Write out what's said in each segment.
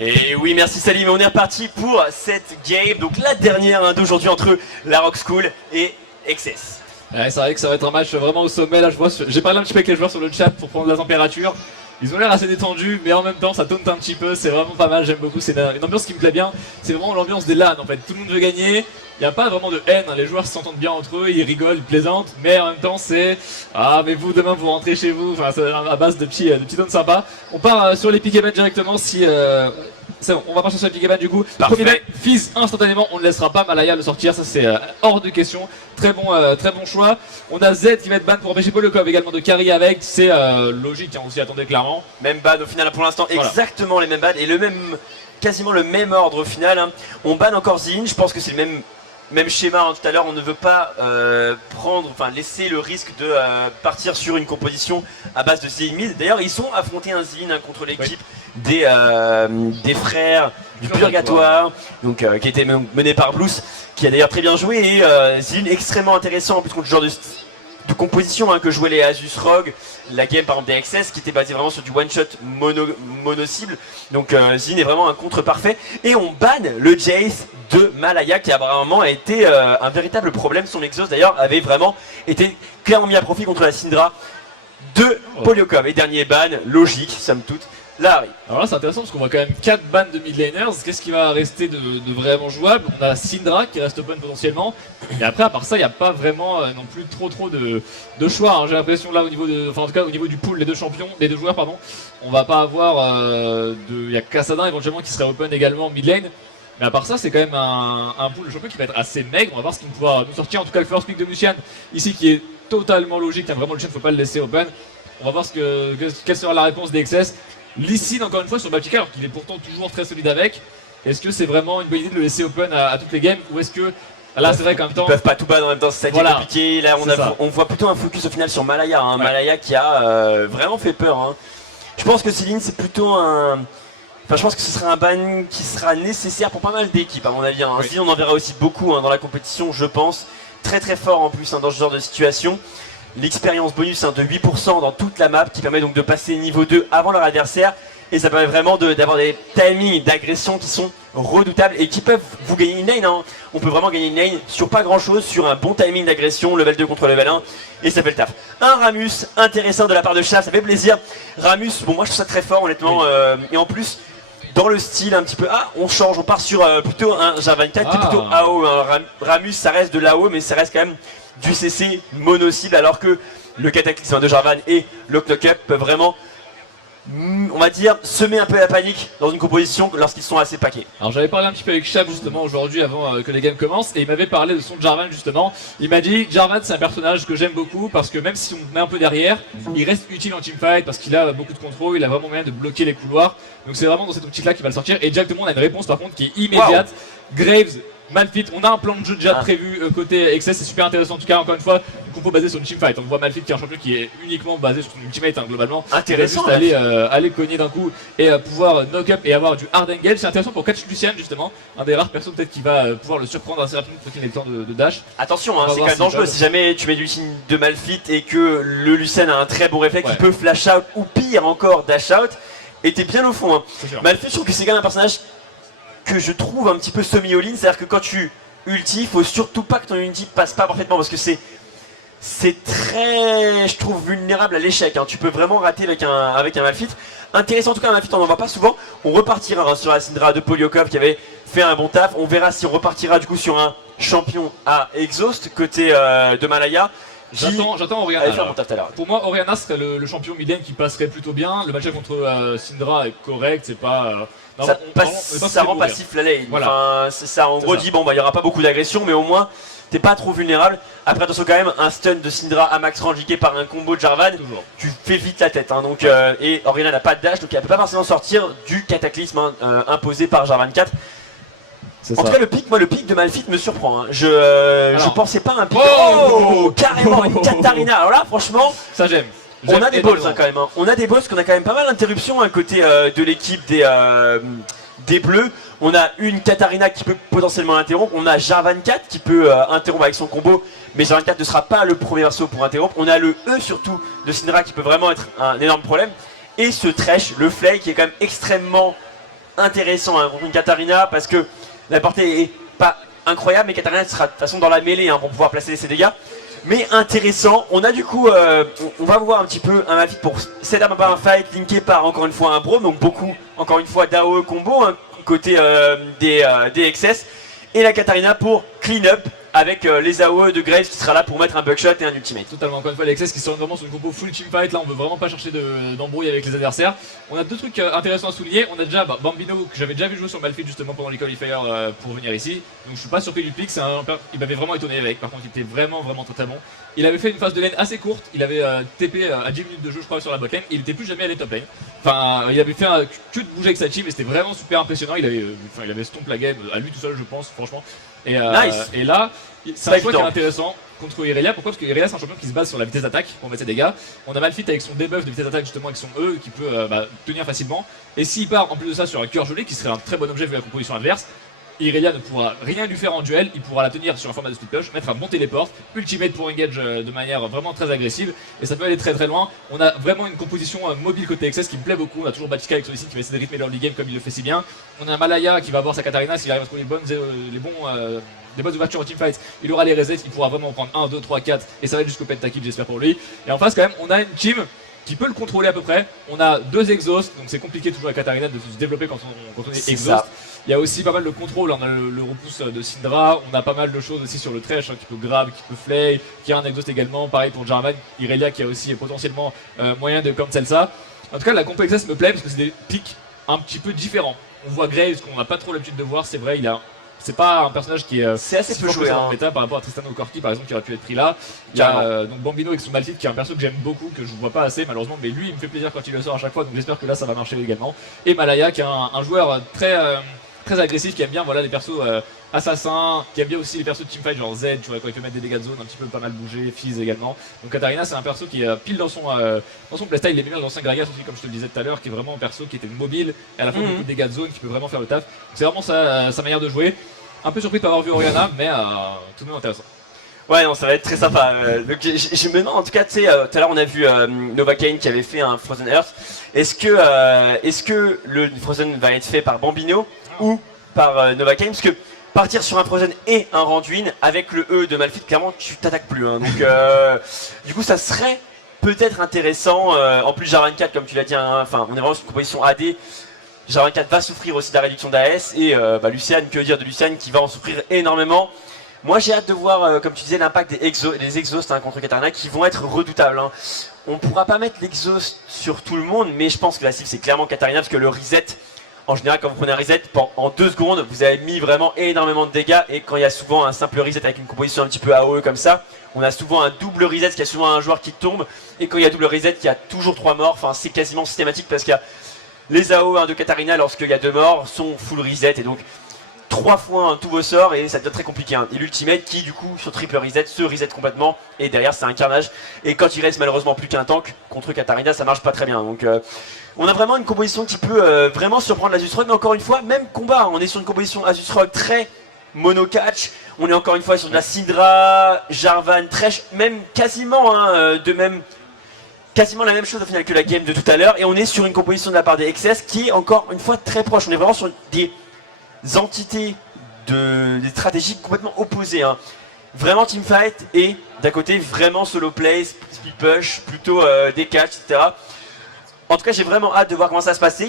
Et oui, merci Salim, on est reparti pour cette game, donc la dernière d'aujourd'hui entre la Rock School et XS. Ouais, c'est vrai que ça va être un match vraiment au sommet. Là, je vois, j'ai parlé un petit peu avec les joueurs sur le chat pour prendre la température. Ils ont l'air assez détendus, mais en même temps, ça taunte un petit peu. C'est vraiment pas mal, j'aime beaucoup. C'est une ambiance qui me plaît bien. C'est vraiment l'ambiance des LAN en fait. Tout le monde veut gagner. Il n'y a pas vraiment de haine. Les joueurs s'entendent bien entre eux, ils rigolent, ils plaisantent. Mais en même temps, c'est ah, mais vous demain vous rentrez chez vous. Enfin, c'est à base de petits zones sympas. On part sur les pick events directement si. C'est bon, on va partir sur les pick events du coup. Parfait. Premier Fizz instantanément, on ne laissera pas Malaya le sortir, ça c'est hors de question. Très bon choix. On a Z qui va être ban pour empêcher Polokov également de carry avec, c'est logique, hein, on s'y attendait clairement. Même ban au final pour l'instant, Voilà. exactement les mêmes bans et quasiment le même ordre au final. Hein. On ban encore Zin, je pense que c'est le même schéma hein, tout à l'heure, on ne veut pas laisser le risque de partir sur une composition à base de Zin mid. D'ailleurs ils sont affrontés un Zin hein, contre l'équipe des frères du Purgatoire, donc, qui a été mené par Blues, qui a d'ailleurs très bien joué, et Zin extrêmement intéressant en plus contre ce genre de composition hein, que jouaient les Asus Rogue, la game par exemple des XS qui était basée vraiment sur du one shot mono cible, donc Zin est vraiment un contre parfait, et on banne le Jace de Malaya qui a vraiment été un véritable problème. Son exhaust d'ailleurs avait vraiment été clairement mis à profit contre la Syndra de Polyokov, et dernier ban logique somme toute. Là arrive. Alors là c'est intéressant parce qu'on voit quand même 4 bans de mid laners. Qu'est-ce qui va rester de vraiment jouable? On a Syndra qui reste open potentiellement. Et après à part ça il n'y a pas vraiment non plus trop de choix. Hein. J'ai l'impression là au niveau en tout cas au niveau du pool des deux joueurs pardon, on va pas avoir il y a Kassadin éventuellement qui serait open également mid lane. Mais à part ça c'est quand même un pool de champion qui va être assez maigre. On va voir ce qu'il va pouvoir nous sortir. En tout cas le first pick de Lucian ici qui est totalement logique. Hein. Vraiment Lucian faut pas le laisser open. On va voir quelle sera la réponse des XS. Lee Sin encore une fois sur Baptiste alors qu'il est pourtant toujours très solide avec. Est-ce que c'est vraiment une bonne idée de le laisser open à toutes les games, ou est-ce que là c'est vrai qu'en même temps ils peuvent pas tout ban en même temps, c'est ça qui est voilà, compliqué. Là on voit plutôt un focus au final sur Malaya, hein. Ouais. Malaya qui a vraiment fait peur. Hein. Je pense que Céline c'est plutôt un... Enfin je pense que ce sera un ban qui sera nécessaire pour pas mal d'équipes à mon avis. Hein. Oui. Céline on en verra aussi beaucoup hein, dans la compétition je pense. Très très fort en plus hein, dans ce genre de situation. L'expérience bonus hein, de 8% dans toute la map qui permet donc de passer niveau 2 avant leur adversaire, et ça permet vraiment d'avoir des timings d'agression qui sont redoutables et qui peuvent vous gagner une lane. Hein. On peut vraiment gagner une lane sur pas grand chose, sur un bon timing d'agression, level 2 contre level 1, et ça fait le taf. Un Ramus intéressant de la part de Chav, ça fait plaisir. Ramus, bon moi je trouve ça très fort honnêtement, et en plus dans le style un petit peu, on change, on part sur plutôt un Jarvan 4 qui est plutôt AO. Hein. Ramus ça reste de l'AO mais ça reste quand même du CC mono-cible, alors que le Cataclysme de Jarvan et le Knock-Up peuvent vraiment, on va dire, semer un peu la panique dans une composition lorsqu'ils sont assez paquets. Alors j'avais parlé un petit peu avec Chab justement aujourd'hui avant que les games commencent, et il m'avait parlé de son Jarvan justement. Il m'a dit Jarvan c'est un personnage que j'aime beaucoup parce que même si on met un peu derrière, il reste utile en teamfight parce qu'il a beaucoup de contrôle, il a vraiment moyen de bloquer les couloirs. Donc c'est vraiment dans cette optique là qu'il va le sortir, et directement on a une réponse par contre qui est immédiate. Wow. Graves, Malphite, on a un plan de jeu déjà prévu côté XS, c'est super intéressant en tout cas, encore une fois, une compo basée sur une teamfight. On voit Malphite qui est un champion qui est uniquement basé sur son ultimate hein, globalement. Intéressant. Il va juste aller cogner d'un coup et pouvoir knock up et avoir du hard engage. C'est intéressant pour catch Lucian justement, un des rares personnes peut-être qui va pouvoir le surprendre assez rapidement pour qu'il ait le temps de dash. Attention, hein, c'est quand même dangereux si jamais tu mets du signe de Malphite et que le Lucian a un très bon réflexe, il peut flash out ou pire encore dash out, et t'es bien au fond. Hein. Malphite, je trouve que c'est quand même un personnage que je trouve un petit peu semi-all-in, c'est-à-dire que quand tu ulti, faut surtout pas que ton ulti passe pas parfaitement parce que c'est très, je trouve, vulnérable à l'échec. Hein. Tu peux vraiment rater avec un Malphite. Intéressant en tout cas, un Malphite on n'en voit pas souvent. On repartira hein, sur la Syndra de Polyokov qui avait fait un bon taf. On verra si on repartira du coup sur un champion à exhaust côté de Malaya. J'attends Orianna. Pour moi, Orianna serait le champion mid lane qui passerait plutôt bien. Le match contre Syndra est correct, c'est pas. Non, ça rend passif la lane. Voilà. Enfin, ça en gros dit bon bah il y aura pas beaucoup d'agression, mais au moins t'es pas trop vulnérable. Après attention quand même, un stun de Syndra à max range par un combo de Jarvan, tu fais vite la tête. Hein, donc, et Orianna n'a pas de dash, donc elle peut pas forcément sortir du cataclysme imposé par Jarvan 4. En tout cas le pic de Malphite me surprend. Hein. Je pensais pas un pic. Carrément une Katarina. Alors là franchement, ça j'aime. On a des balls hein, quand même. Hein. On a des balls qu'on a quand même pas mal d'interruptions à côté de l'équipe des Bleus. On a une Katarina qui peut potentiellement interrompre. On a Jarvan 4 qui peut interrompre avec son combo. Mais Jarvan 4 ne sera pas le premier verso pour interrompre. On a le E surtout de Syndra qui peut vraiment être un énorme problème. Et ce Thresh, le Flay qui est quand même extrêmement intéressant hein, contre une Katarina parce que la portée est pas incroyable, mais Katarina sera de toute façon dans la mêlée hein, pour pouvoir placer ses dégâts. Mais intéressant, on a du coup, on va voir un petit peu un Malphite pour setup par un fight, linké par encore une fois un Braum, donc beaucoup, encore une fois, d'AOE combo, hein, côté des XS, et la Katarina pour clean up avec les AOE de Graves qui sera là pour mettre un buckshot et un ultimate. Totalement, encore une fois, les XS qui sont vraiment sur une compo full teamfight, là on veut vraiment pas chercher d'embrouille avec les adversaires. On a deux trucs intéressants à souligner, on a déjà Bambino que j'avais déjà vu jouer sur Malphite justement pendant les qualifiers pour venir ici, donc je suis pas surpris du pick, il m'avait vraiment étonné avec, par contre il était vraiment très bon. Il avait fait une phase de lane assez courte, il avait TP à 10 minutes de jeu je crois sur la botlane, il était plus jamais allé top lane. Enfin, il avait fait que de bouger avec sa team et c'était vraiment super impressionnant, il avait stomp la game à lui tout seul je pense, franchement. Et, nice. Et là, c'est un choix qui est intéressant contre Irelia. Pourquoi? Parce que Irelia c'est un champion qui se base sur la vitesse d'attaque pour mettre ses dégâts. On a Malphite avec son debuff de vitesse d'attaque justement avec son E qui peut tenir facilement. Et s'il part en plus de ça sur un cœur gelé qui serait un très bon objet vu la composition adverse, Irelia ne pourra rien lui faire en duel, il pourra la tenir sur un format de split push, mettre un bon téléport, ultimate pour engage de manière vraiment très agressive et ça peut aller très loin. On a vraiment une composition mobile côté XS qui me plaît beaucoup, on a toujours Batika avec Solicine qui va essayer de rythmer l'early game comme il le fait si bien. On a Malaya qui va avoir sa Katarina s'il arrive à trouver les bonnes ouvertures au teamfight, il aura les resets, il pourra vraiment en prendre 1, 2, 3, 4 et ça va être jusqu'au pentakill j'espère pour lui. Et en face quand même on a une team qui peut le contrôler à peu près, on a 2 exhausts donc c'est compliqué toujours avec Katarina de se développer quand on est exhaust. Il y a aussi pas mal de contrôle, on a le repousse de Syndra, on a pas mal de choses aussi sur le Thresh hein, qui peut grab, qui peut flay, qui a un exhaust également, pareil pour Jarvan, Irelia qui a aussi potentiellement moyen de cancel ça. En tout cas la compo XS me plaît parce que c'est des pics un petit peu différents. On voit Graves qu'on n'a pas trop l'habitude de voir, c'est vrai, c'est pas un personnage qui est assez peu joué en méta par rapport à Tristano Corki par exemple qui aurait pu être pris là. Il y a donc Bambino avec son Malphite qui est un perso que j'aime beaucoup, que je vois pas assez malheureusement, mais lui il me fait plaisir quand il le sort à chaque fois donc j'espère que là ça va marcher également. Et Malaya qui est un joueur très agressif, qui aime bien voilà, les persos assassins, qui aime bien aussi les persos de teamfight genre Z, tu vois, quand il peut mettre des dégâts de zone, un petit peu pas mal bouger, Fizz également. Donc Katarina c'est un perso qui est pile dans son playstyle, il est bien dans l'ancien Gragas aussi comme je te le disais tout à l'heure, qui est vraiment un perso qui était mobile et à la fois beaucoup de dégâts de zone, qui peut vraiment faire le taf. C'est vraiment sa manière de jouer. Un peu surpris de pas avoir vu Oriana, mais tout de même intéressant. Ouais, non, ça va être très sympa. Donc, je me demande, en tout cas, tu sais, tout à l'heure on a vu Novacaine qui avait fait un Frozen Earth. Est-ce que le Frozen va être fait par Bambino ou par Novacaine? Parce que partir sur un Frozen et un Randuin avec le E de Malphite, clairement, tu t'attaques plus. Hein. Donc, du coup, ça serait peut-être intéressant. En plus, Jarvan 4, comme tu l'as dit, enfin, on est vraiment sur une composition AD. Jarvan 4 va souffrir aussi de la réduction d'AS et Lucian, que dire de Lucian qui va en souffrir énormément. Moi j'ai hâte de voir, comme tu disais, l'impact des exhausts hein, contre Katarina qui vont être redoutables. Hein. On pourra pas mettre l'exhaust sur tout le monde, mais je pense que la cible c'est clairement Katarina parce que le reset, en général quand vous prenez un reset, en 2 secondes vous avez mis vraiment énormément de dégâts et quand il y a souvent un simple reset avec une composition un petit peu AOE comme ça, on a souvent un double reset, parce qu'il y a souvent un joueur qui tombe et quand il y a double reset il y a toujours 3 morts, enfin c'est quasiment systématique parce qu'il y a les AO hein, de Katarina lorsqu'il y a 2 morts sont full reset et donc 3 fois tous vos sorts et ça devient très compliqué. Hein. Et l'ultimate qui du coup sur triple reset se reset complètement et derrière c'est un carnage. Et quand il reste malheureusement plus qu'un tank contre Katarina ça marche pas très bien. Donc on a vraiment une composition qui peut vraiment surprendre l'Asus-Rogue. Mais encore une fois, même combat, on est sur une composition Asus-Rogue très mono-catch. On est encore une fois sur de la Syndra, Jarvan, Thresh, même quasiment hein, quasiment la même chose au final que la game de tout à l'heure et on est sur une composition de la part des XS qui est encore une fois très proche. On est vraiment sur des entités des stratégies complètement opposées. Hein. Vraiment teamfight et d'un côté vraiment solo play, split push, plutôt des catch, etc. En tout cas j'ai vraiment hâte de voir comment ça se passer.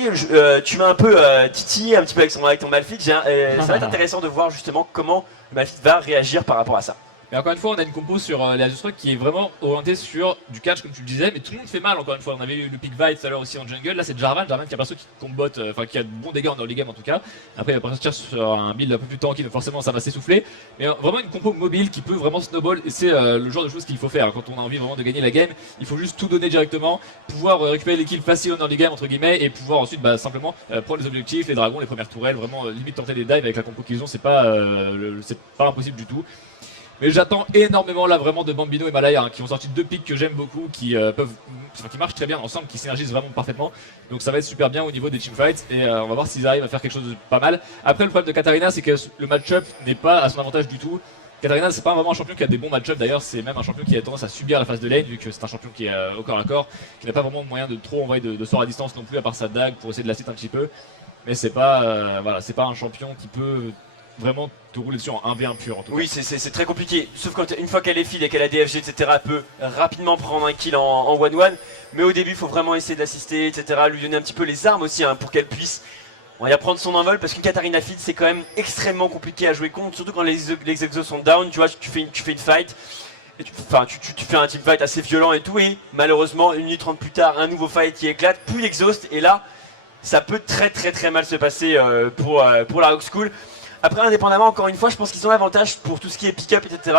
Tu m'as un peu titillé un petit peu avec ton Malphite. Ça va être intéressant de voir justement comment le Malphite va réagir par rapport à ça. Mais encore une fois, on a une compo sur les Asus-Rogue qui est vraiment orientée sur du catch, comme tu le disais, mais tout le monde fait mal. Encore une fois, on avait eu le pick Vite tout à l'heure aussi en jungle. Là, c'est Jarvan qui est un perso qui combat, enfin qui a de bons dégâts en early game en tout cas. Après, il va partir sur un build un peu plus tanky, donc forcément, ça va s'essouffler. Mais vraiment une compo mobile qui peut vraiment snowball, et c'est le genre de choses qu'il faut faire quand on a envie vraiment de gagner la game. Il faut juste tout donner directement, pouvoir récupérer les kills faciles en early game entre guillemets, et pouvoir ensuite simplement prendre les objectifs, les dragons, les premières tourelles, vraiment limite tenter des dives avec la compo qu'ils ont, c'est pas impossible du tout. Mais j'attends énormément là vraiment de Bambino et Malaya hein, qui ont sorti 2 picks que j'aime beaucoup, qui marchent très bien ensemble, qui synergisent vraiment parfaitement. Donc ça va être super bien au niveau des teamfights et on va voir s'ils arrivent à faire quelque chose de pas mal. Après le problème de Katarina c'est que le match-up n'est pas à son avantage du tout. Katarina c'est pas vraiment un champion qui a des bons match-up, d'ailleurs c'est même un champion qui a tendance à subir la phase de lane vu que c'est un champion qui est au corps à corps, qui n'a pas vraiment moyen de trop envoyer de sorts à distance non plus à part sa dague pour essayer de la sit un petit peu. mais c'est pas, voilà, c'est pas un champion qui peut vraiment te rouler dessus en 1v1 pur en tout cas. Oui, c'est très compliqué. Sauf quand une fois qu'elle est file et qu'elle a DFG, etc., elle peut rapidement prendre un kill en 1-1. Mais au début, il faut vraiment essayer d'assister, etc., lui donner un petit peu les armes aussi pour qu'elle puisse, on va dire, prendre son envol. Parce qu'une Katarina feed, c'est quand même extrêmement compliqué à jouer contre, surtout quand les exos sont down. Tu vois, tu fais une fight. Et tu fais un team fight assez violent et tout, et malheureusement, 1 minute 30 plus tard, un nouveau fight qui éclate, puis l'exhaust, et là, ça peut très mal se passer pour la Rock School. Après, indépendamment, encore une fois, je pense qu'ils ont l'avantage pour tout ce qui est pick-up, etc.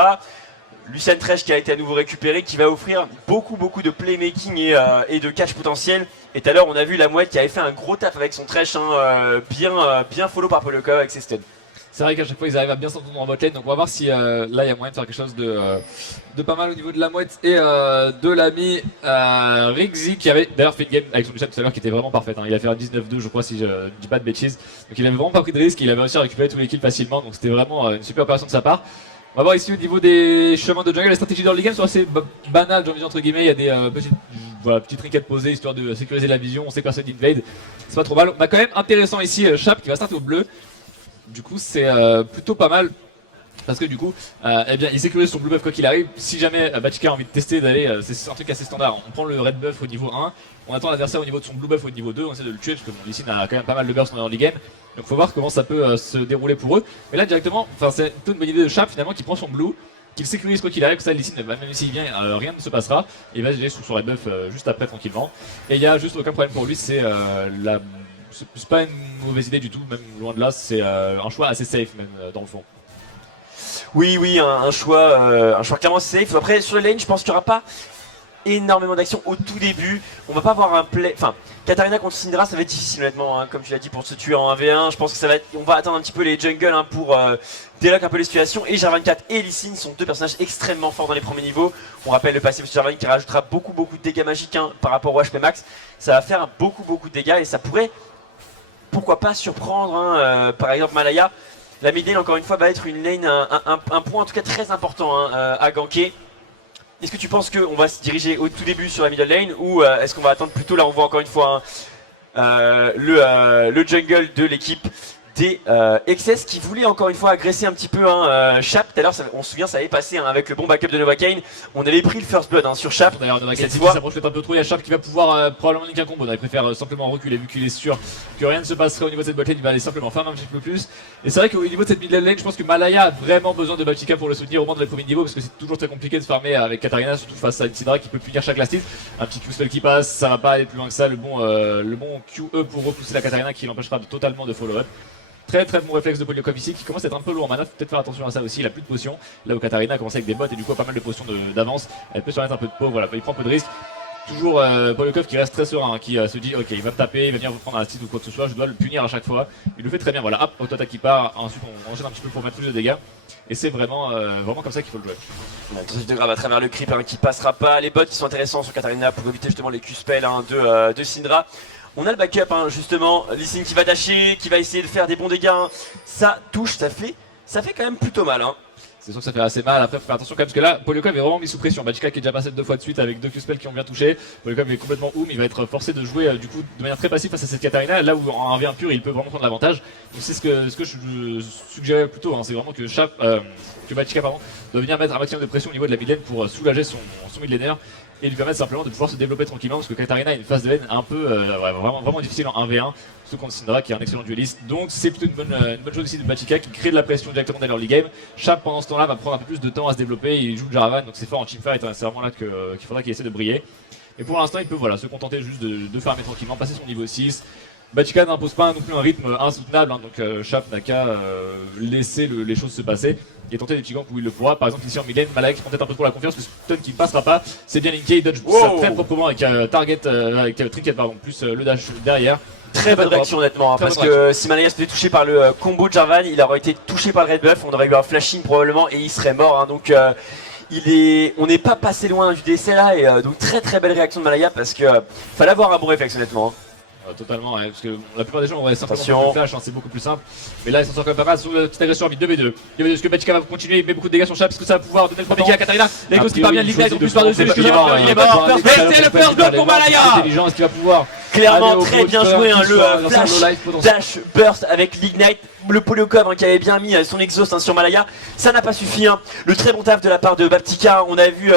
Lucien Tresh qui a été à nouveau récupéré, qui va offrir beaucoup de playmaking et de catch potentiel. Et tout à l'heure, on a vu la mouette qui avait fait un gros taf avec son Tresh, bien follow par Polokov avec ses stuns. C'est vrai qu'à chaque fois ils arrivent à bien s'entendre en botlane, donc on va voir si là il y a moyen de faire quelque chose de pas mal au niveau de la mouette et de l'ami Rixi qui avait d'ailleurs fait une game avec son chat tout à l'heure qui était vraiment parfaite. Il a fait un 19-2 je crois si je dis pas de bêtises, donc il avait vraiment pas pris de risque, il avait réussi à récupérer tous les kills facilement, donc c'était vraiment une super opération de sa part. On va voir ici au niveau des chemins de jungle, les stratégies d'early game sont assez banales, j'ai envie entre guillemets, il y a des petites trinkets posées histoire de sécuriser la vision, on sait que personne d'invade, c'est pas trop mal. On a quand même intéressant ici Chap qui va starter au bleu. Du coup c'est plutôt pas mal parce que du coup eh bien, il sécurise son blue buff quoi qu'il arrive. Si jamais Bachika a envie de tester d'aller, c'est un truc assez standard, on prend le red buff au niveau 1, on attend l'adversaire au niveau de son blue buff au niveau 2, on essaie de le tuer parce que Lee Sin a quand même pas mal de burst dans early game, donc faut voir comment ça peut se dérouler pour eux. Mais là directement, c'est plutôt une bonne idée de Chap finalement qui prend son blue, qu'il sécurise quoi qu'il arrive, que ça Lee Sin, même s'il vient rien ne se passera, et il va se gérer sous son red buff juste après tranquillement. Et il y a juste aucun problème pour lui, c'est c'est pas une mauvaise idée du tout, même loin de là, c'est un choix assez safe même dans le fond. Oui, un choix clairement safe. Après, sur les lanes, je pense qu'il n'y aura pas énormément d'action au tout début. On va pas avoir un play. Enfin, Katarina contre Syndra, ça va être difficile, honnêtement, comme tu l'as dit, pour se tuer en 1v1. Je pense que ça va être. On va attendre un petit peu les jungles pour délock un peu les situations. Et Jarvan 4 et Lee Sin sont deux personnages extrêmement forts dans les premiers niveaux. On rappelle le passif de Jarvan qui rajoutera beaucoup de dégâts magiques par rapport au HP max. Ça va faire beaucoup de dégâts et ça pourrait, pourquoi pas, surprendre par exemple Malaya. La mid lane encore une fois va être une lane, un point en tout cas très important à ganker. Est-ce que tu penses qu'on va se diriger au tout début sur la middle lane ou est-ce qu'on va attendre plutôt, là on voit encore une fois le jungle de l'équipe des XS qui voulait encore une fois agresser un petit peu Chap. Tout à l'heure on se souvient ça avait passé avec le bon backup de Novocaine, on avait pris le first blood sur Chap. D'ailleurs Novocaine s'approche peut-être un peu trop, il y a Chap qui va pouvoir probablement niquer un combo, il préfère simplement reculer vu qu'il est sûr que rien ne se passerait au niveau de cette botlane, il va aller simplement faire un petit peu plus. Et c'est vrai qu'au niveau de cette mid lane je pense que Malaya a vraiment besoin de Bachika pour le soutenir au moins dans les premiers niveaux parce que c'est toujours très compliqué de farmer avec Katarina, surtout face à une Syndra qui peut punir chaque last hit. Un petit Q-spell qui passe, ça va pas aller plus loin que ça, le bon QE pour repousser la Katarina qui l'empêchera totalement de follow up. Très bon réflexe de Polokov ici qui commence à être un peu lourd en mana, faut peut-être faire attention à ça aussi, il a plus de potions. Là où Katarina commence avec des bots et du coup a pas mal de potions d'avance, elle peut se remettre un peu de peau, voilà, il prend un peu de risque. Toujours Polokov qui reste très serein, qui se dit ok il va me taper, il va venir reprendre un site ou quoi que ce soit, je dois le punir à chaque fois. Il le fait très bien, voilà, hop, auto-attaque qui part, ensuite on enchaîne un petit peu pour mettre plus de dégâts. Et c'est vraiment comme ça qu'il faut le jouer. On a une tentative de grave à travers le creep qui passera pas, les bots qui sont intéressants sur Katarina pour éviter justement les Q-spells de Syndra. On a le backup justement, Lee Sin qui va dasher, qui va essayer de faire des bons dégâts. Ça touche, ça fait quand même plutôt mal. C'est sûr que ça fait assez mal, après faut faire attention quand même parce que là Polokov est vraiment mis sous pression. Bachika qui est déjà passé 2 fois de suite avec 2 Q-spells qui ont bien touché. Polokov est complètement oum, il va être forcé de jouer du coup de manière très passive face à cette Katarina. Là où en 1v1 pur il peut vraiment prendre l'avantage. Donc c'est ce que je suggérais plutôt, c'est vraiment que Bachika doit venir mettre un maximum de pression au niveau de la mid lane pour soulager son mid laner et lui permettre simplement de pouvoir se développer tranquillement parce que Katarina a une phase de lane un peu vraiment difficile en 1v1, surtout contre Syndra qui est un excellent dueliste. Donc c'est plutôt une bonne chose ici de Bachika qui crée de la pression directement dans l'early game. Chap pendant ce temps là va prendre un peu plus de temps à se développer, il joue Jaravan donc c'est fort en teamfight, c'est vraiment là qu'il faudra qu'il essaie de briller. Et pour l'instant il peut se contenter juste de farmer tranquillement, passer son niveau 6. Bachika n'impose pas non plus un rythme insoutenable, donc Chap n'a qu'à laisser les choses se passer et tenter des petits ganks où il le pourra. Par exemple ici en mid lane, Malaya qui prend peut-être un peu trop la confiance, le stun qui ne passera pas, c'est bien linké, il dodge ça très proprement avec Trinket plus le dash derrière. Très bonne réaction honnêtement, parce que si Malaya se fait toucher par le combo de Jarvan, il aurait été touché par le red buff, on aurait eu un flashing probablement et il serait mort, donc on n'est pas passé loin du décès là, et donc très belle réaction de Malaya parce que fallait avoir un bon réflexe honnêtement. Totalement, parce que la plupart des gens auraient simplement fait le flash, c'est beaucoup plus simple. Mais là, il s'en sort quand même pas mal sur une petite agression en mid 2v2. Est-ce que Bachika va continuer, il met beaucoup de dégâts sur Chap, est-ce que ça va pouvoir donner le premier dégât à Katarina? L'Egos qui parvient de l'ignite en plus par dessus, il est mort, c'est le first blood pour Malaya. Intelligent, est-ce qu'il va pouvoir Clairement Allez, au très bout, bien tu joué, peux hein, un petit le soir, flash, dans un low life potentiel. dash, burst avec l'ignite, le Polyocov qui avait bien mis son exhaust sur Malaya. Ça n'a pas suffi, hein. Le très bon taf de la part de Baptika, on a vu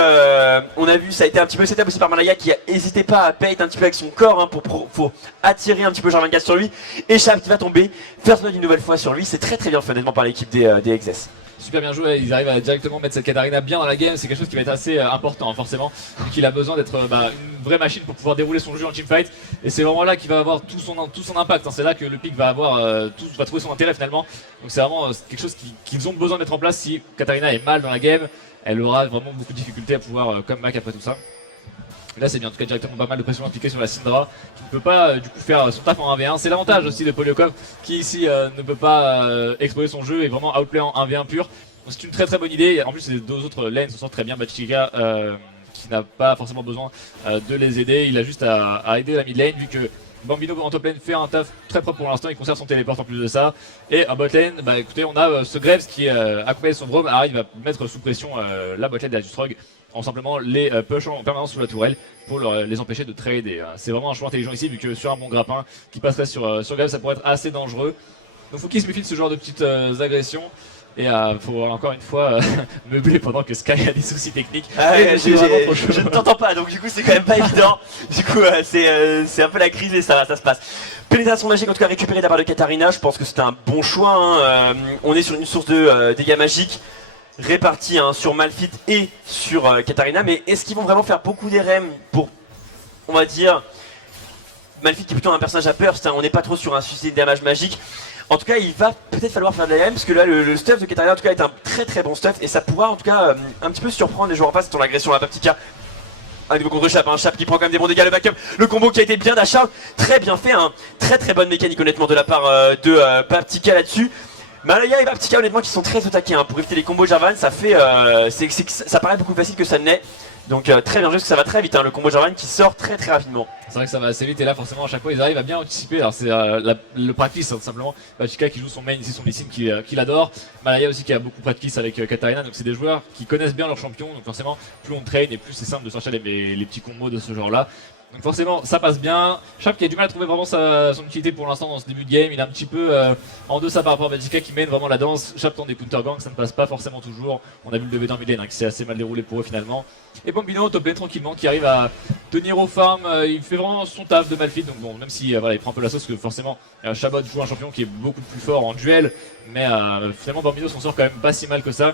ça a été un petit peu setup aussi par Malaya qui n'hésitait pas à bait un petit peu avec son corps, hein, pour attirer un petit peu Jarvan Gas sur lui. Et Chab qui va tomber, first blood une nouvelle fois sur lui, c'est très très bien fait honnêtement par l'équipe des Exes. Super bien joué, ils arrivent à directement mettre cette Katarina bien dans la game, c'est quelque chose qui va être assez important forcément, vu qu'il a besoin d'être une vraie machine pour pouvoir dérouler son jeu en teamfight, et c'est vraiment là qu'il va avoir tout son impact, hein. C'est là que le pick va avoir va trouver son intérêt finalement, donc c'est vraiment quelque chose qu'ils ont besoin de mettre en place. Si Katarina est mal dans la game, elle aura vraiment beaucoup de difficultés à pouvoir comeback après tout ça. Là c'est bien, en tout cas directement pas mal de pression appliquée sur la Syndra qui ne peut pas du coup faire son taf en 1v1. C'est l'avantage aussi de Polyocov qui ici ne peut pas exposer son jeu et vraiment outplay en 1v1 pur. Donc c'est une très très bonne idée. En plus les deux autres lanes se sortent très bien. Bachika qui n'a pas forcément besoin de les aider, il a juste à aider la mid lane vu que Bambino en top lane fait un taf très propre pour l'instant, il conserve son téléport en plus de ça. Et en bot lane, écoutez, on a ce Graves qui accompagné de son Braum arrive à mettre sous pression la bot lane d'Azustrog en simplement les pushant en permanence sous la tourelle pour les empêcher de trade. Et c'est vraiment un choix intelligent ici vu que sur un bon grappin qui passerait sur Graves ça pourrait être assez dangereux. Donc faut qu'il se méfie de ce genre de petites agressions. Et faut encore une fois meubler pendant que Sky a des soucis techniques. Je ne t'entends pas, donc du coup c'est quand même pas évident. Du coup c'est un peu la crise et ça se passe. Pénétration magique en tout cas récupérée de la part de Katarina, je pense que c'était un bon choix, hein. On est sur une source de dégâts magiques répartis, hein, sur Malphite et sur Katarina, mais est-ce qu'ils vont vraiment faire beaucoup d'RM pour, on va dire, Malphite qui est plutôt un personnage à burst, hein, on n'est pas trop sur un suicide damage magique. En tout cas, il va peut-être falloir faire de la RM parce que là, le stuff de Katarina en tout cas est un très très bon stuff et ça pourra en tout cas un petit peu surprendre les joueurs en face. C'est ton agression à Baptika. Un nouveau contre Chap, Chap qui prend quand même des bons dégâts, le backup, le combo qui a été bien d'achat, très bien fait, hein. Très très bonne mécanique honnêtement de la part de Baptika là-dessus. Malaya et Baptika honnêtement qui sont très au taquet, hein, pour éviter les combos Jarvan, ça fait ça paraît beaucoup plus facile que ça ne l'est. Donc très bien joué parce que ça va très vite, hein, le combo Jarvan qui sort très très rapidement. C'est vrai que ça va assez vite et là forcément à chaque fois ils arrivent à bien anticiper. Alors c'est le practice, hein, tout simplement. Bachika qui joue son main ici, son Lee qu'il adore. Malaya aussi qui a beaucoup practice avec Katarina, donc c'est des joueurs qui connaissent bien leur champion. Donc forcément plus on traîne et plus c'est simple de sortir les petits combos de ce genre là. Donc forcément ça passe bien. Chap qui a du mal à trouver vraiment son utilité pour l'instant dans ce début de game. Il est un petit peu en deçà par rapport à Bachika qui mène vraiment la danse. Chap tente des counter gangs, ça ne passe pas forcément toujours. On a vu le 2v dans mid lane, hein, qui s'est assez mal déroulé pour eux finalement. Et Bambino top lane tranquillement qui arrive à tenir au farm, il fait vraiment son taf de Malphite, donc bon, même si voilà, il prend un peu la sauce, parce que forcément Chabot joue un champion qui est beaucoup plus fort en duel, mais finalement Bambino s'en sort quand même pas si mal que ça.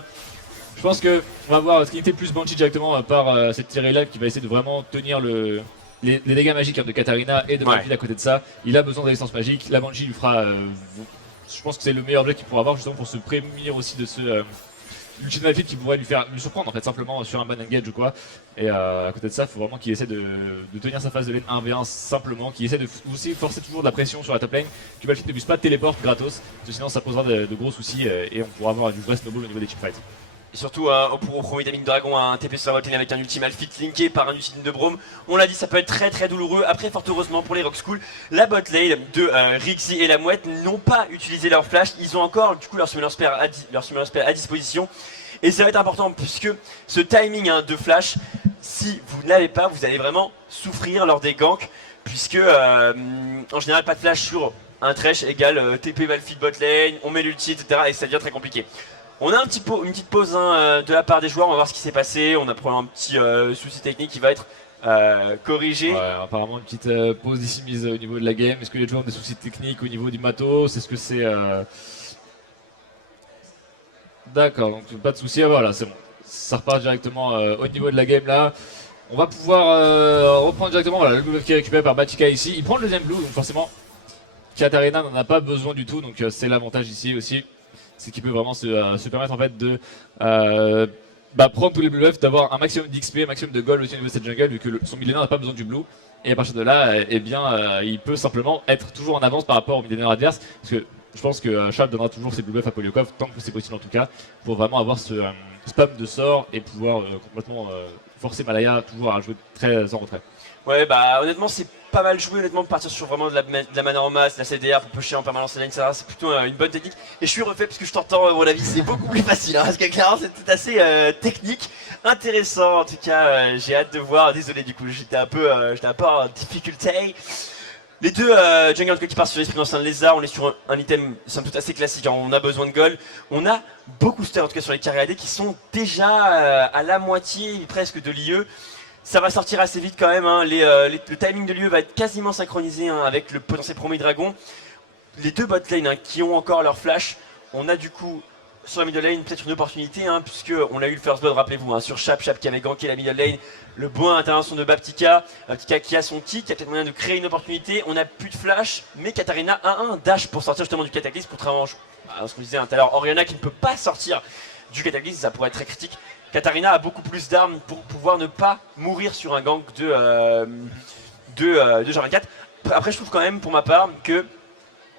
Je pense que on va voir Trinité plus Banshee directement par cette tirée là qui va essayer de vraiment tenir les dégâts magiques, hein, de Katarina et de Malphite à côté de ça. Il a besoin de résistance magique, la Banshee lui fera, je pense que c'est le meilleur objet qu'il pourra avoir justement pour se prémunir aussi de ce l'ultime Malphite qui pourrait lui surprendre en fait simplement sur un ban engage ou quoi. Et à côté de ça, il faut vraiment qu'il essaie de tenir sa phase de lane 1v1 simplement, qu'il essaie de aussi forcer toujours de la pression sur la top lane, que Malphite ne puisse pas téléport gratos, parce que sinon ça posera de gros soucis et on pourra avoir du vrai snowball au niveau des teamfights. Et surtout pour promet Daming Dragon un TP sur la botlane avec un ultime Malphite linké par un ultime de Braum. On l'a dit, ça peut être très très douloureux. Après, fort heureusement pour les Rock School, la botlane de Rixi et la Mouette n'ont pas utilisé leur flash. Ils ont encore du coup leur Summoner Spell à disposition. Et ça va être important puisque ce timing, hein, de flash, si vous ne l'avez pas, vous allez vraiment souffrir lors des ganks. Puisque en général pas de flash sur un Thresh égale TP Malphite botlane, on met l'ulti, etc. Et ça devient très compliqué. On a une petite pause, hein, de la part des joueurs, on va voir ce qui s'est passé. On a pris un petit souci technique qui va être corrigé. Ouais, apparemment une petite pause d'ici mise au niveau de la game. Est-ce que les joueurs ont des soucis techniques au niveau du matos? Est-ce que c'est... D'accord, donc pas de soucis, voilà, c'est bon. Ça repart directement au niveau de la game là. On va pouvoir reprendre directement, voilà, le blue qui est récupéré par Bachika ici. Il prend le deuxième blue, donc forcément Katarina n'en a pas besoin du tout, donc c'est l'avantage ici aussi. C'est qu'il peut vraiment se permettre en fait de prendre tous les blue buffs, d'avoir un maximum d'XP, un maximum de gold aussi au niveau de cette jungle, vu que son millénaire n'a pas besoin du blue. Et à partir de là, eh bien, il peut simplement être toujours en avance par rapport au millénaire adverse, parce que je pense que Chab donnera toujours ses blue buffs à Polyokov, tant que c'est possible en tout cas, pour vraiment avoir ce spam de sort et pouvoir complètement forcer Malaya toujours à jouer très en retrait. Ouais, honnêtement c'est pas mal joué, honnêtement, de partir sur vraiment de la mana en masse, de la CDR pour pusher en permanence la lane, etc. C'est plutôt une bonne technique. Et je suis refait parce que je t'entends, à mon avis c'est beaucoup plus facile, hein, parce que clairement c'est assez technique, intéressant en tout cas. J'ai hâte de voir, désolé du coup, j'étais un peu en difficulté. Les deux jungles qui partent sur l'esprit d'ancien lézard, on est sur un item somme toute assez classique, hein. On a besoin de gold, on a beaucoup de stars en tout cas sur les carrés AD qui sont déjà à la moitié presque de l'IE. Ça va sortir assez vite quand même, hein. Le timing de l'IE va être quasiment synchronisé, hein, avec le potentiel promis dragon. Les deux bot lane, hein, qui ont encore leur flash, on a du coup sur la middle lane peut-être une opportunité, hein, puisque on a eu le first blood, rappelez-vous, hein, sur Chap qui avait ganké la middle lane, le bon intervention de Baptika, Baptika qui a son kick, qui a peut-être moyen de créer une opportunité. On n'a plus de flash, mais Katarina a un dash pour sortir justement du cataclysme, contrairement à ce qu'on disait tout à l'heure, Orianna qui ne peut pas sortir du cataclysme, ça pourrait être très critique. Katarina a beaucoup plus d'armes pour pouvoir ne pas mourir sur un gank de Jarvan 4. Après je trouve quand même pour ma part que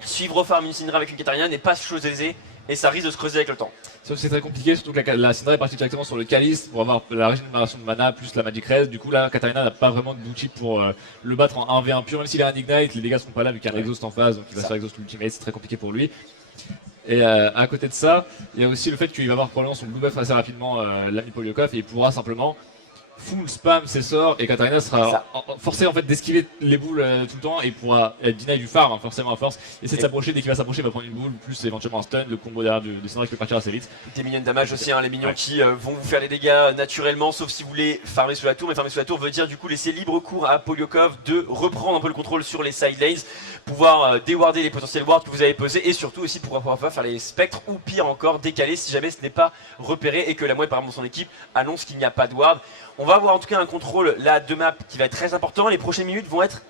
suivre farm une Syndra avec une Katarina n'est pas chose aisée et ça risque de se creuser avec le temps. C'est très compliqué, surtout que la Syndra est partie directement sur le Calice pour avoir la régénération de mana plus la Magic Res. Du coup là, Katarina n'a pas vraiment d'outils pour le battre en 1v1 pur, même s'il a un Ignite, les dégâts sont pas là vu qu'il y a un exhaust en phase, donc il va se faire exhaust l'ultimate, c'est très compliqué pour lui. Et à côté de ça, il y a aussi le fait qu'il va avoir probablement son blue buff assez rapidement, l'ami Poliokov, et il pourra simplement full spam ses sorts et Katarina sera forcée en fait d'esquiver les boules tout le temps et pourra être deny du farm, hein, forcément à force. Essayer de s'approcher, dès qu'il va s'approcher il va prendre une boule, plus éventuellement un stun, le combo derrière de Syndra qui peut partir assez vite. Des minions de damage aussi, hein, les minions qui vont vous faire les dégâts naturellement, sauf si vous voulez farmer sous la tour, mais farmer sous la tour veut dire du coup laisser libre cours à Poliokov de reprendre un peu le contrôle sur les side lanes, pouvoir déwarder les potentiels wards que vous avez posés et surtout aussi pouvoir faire les spectres ou pire encore décaler si jamais ce n'est pas repéré et que la moitié par exemple de son équipe annonce qu'il n'y a pas de ward. On va avoir en tout cas un contrôle là de map qui va être très important. Les prochaines minutes vont être,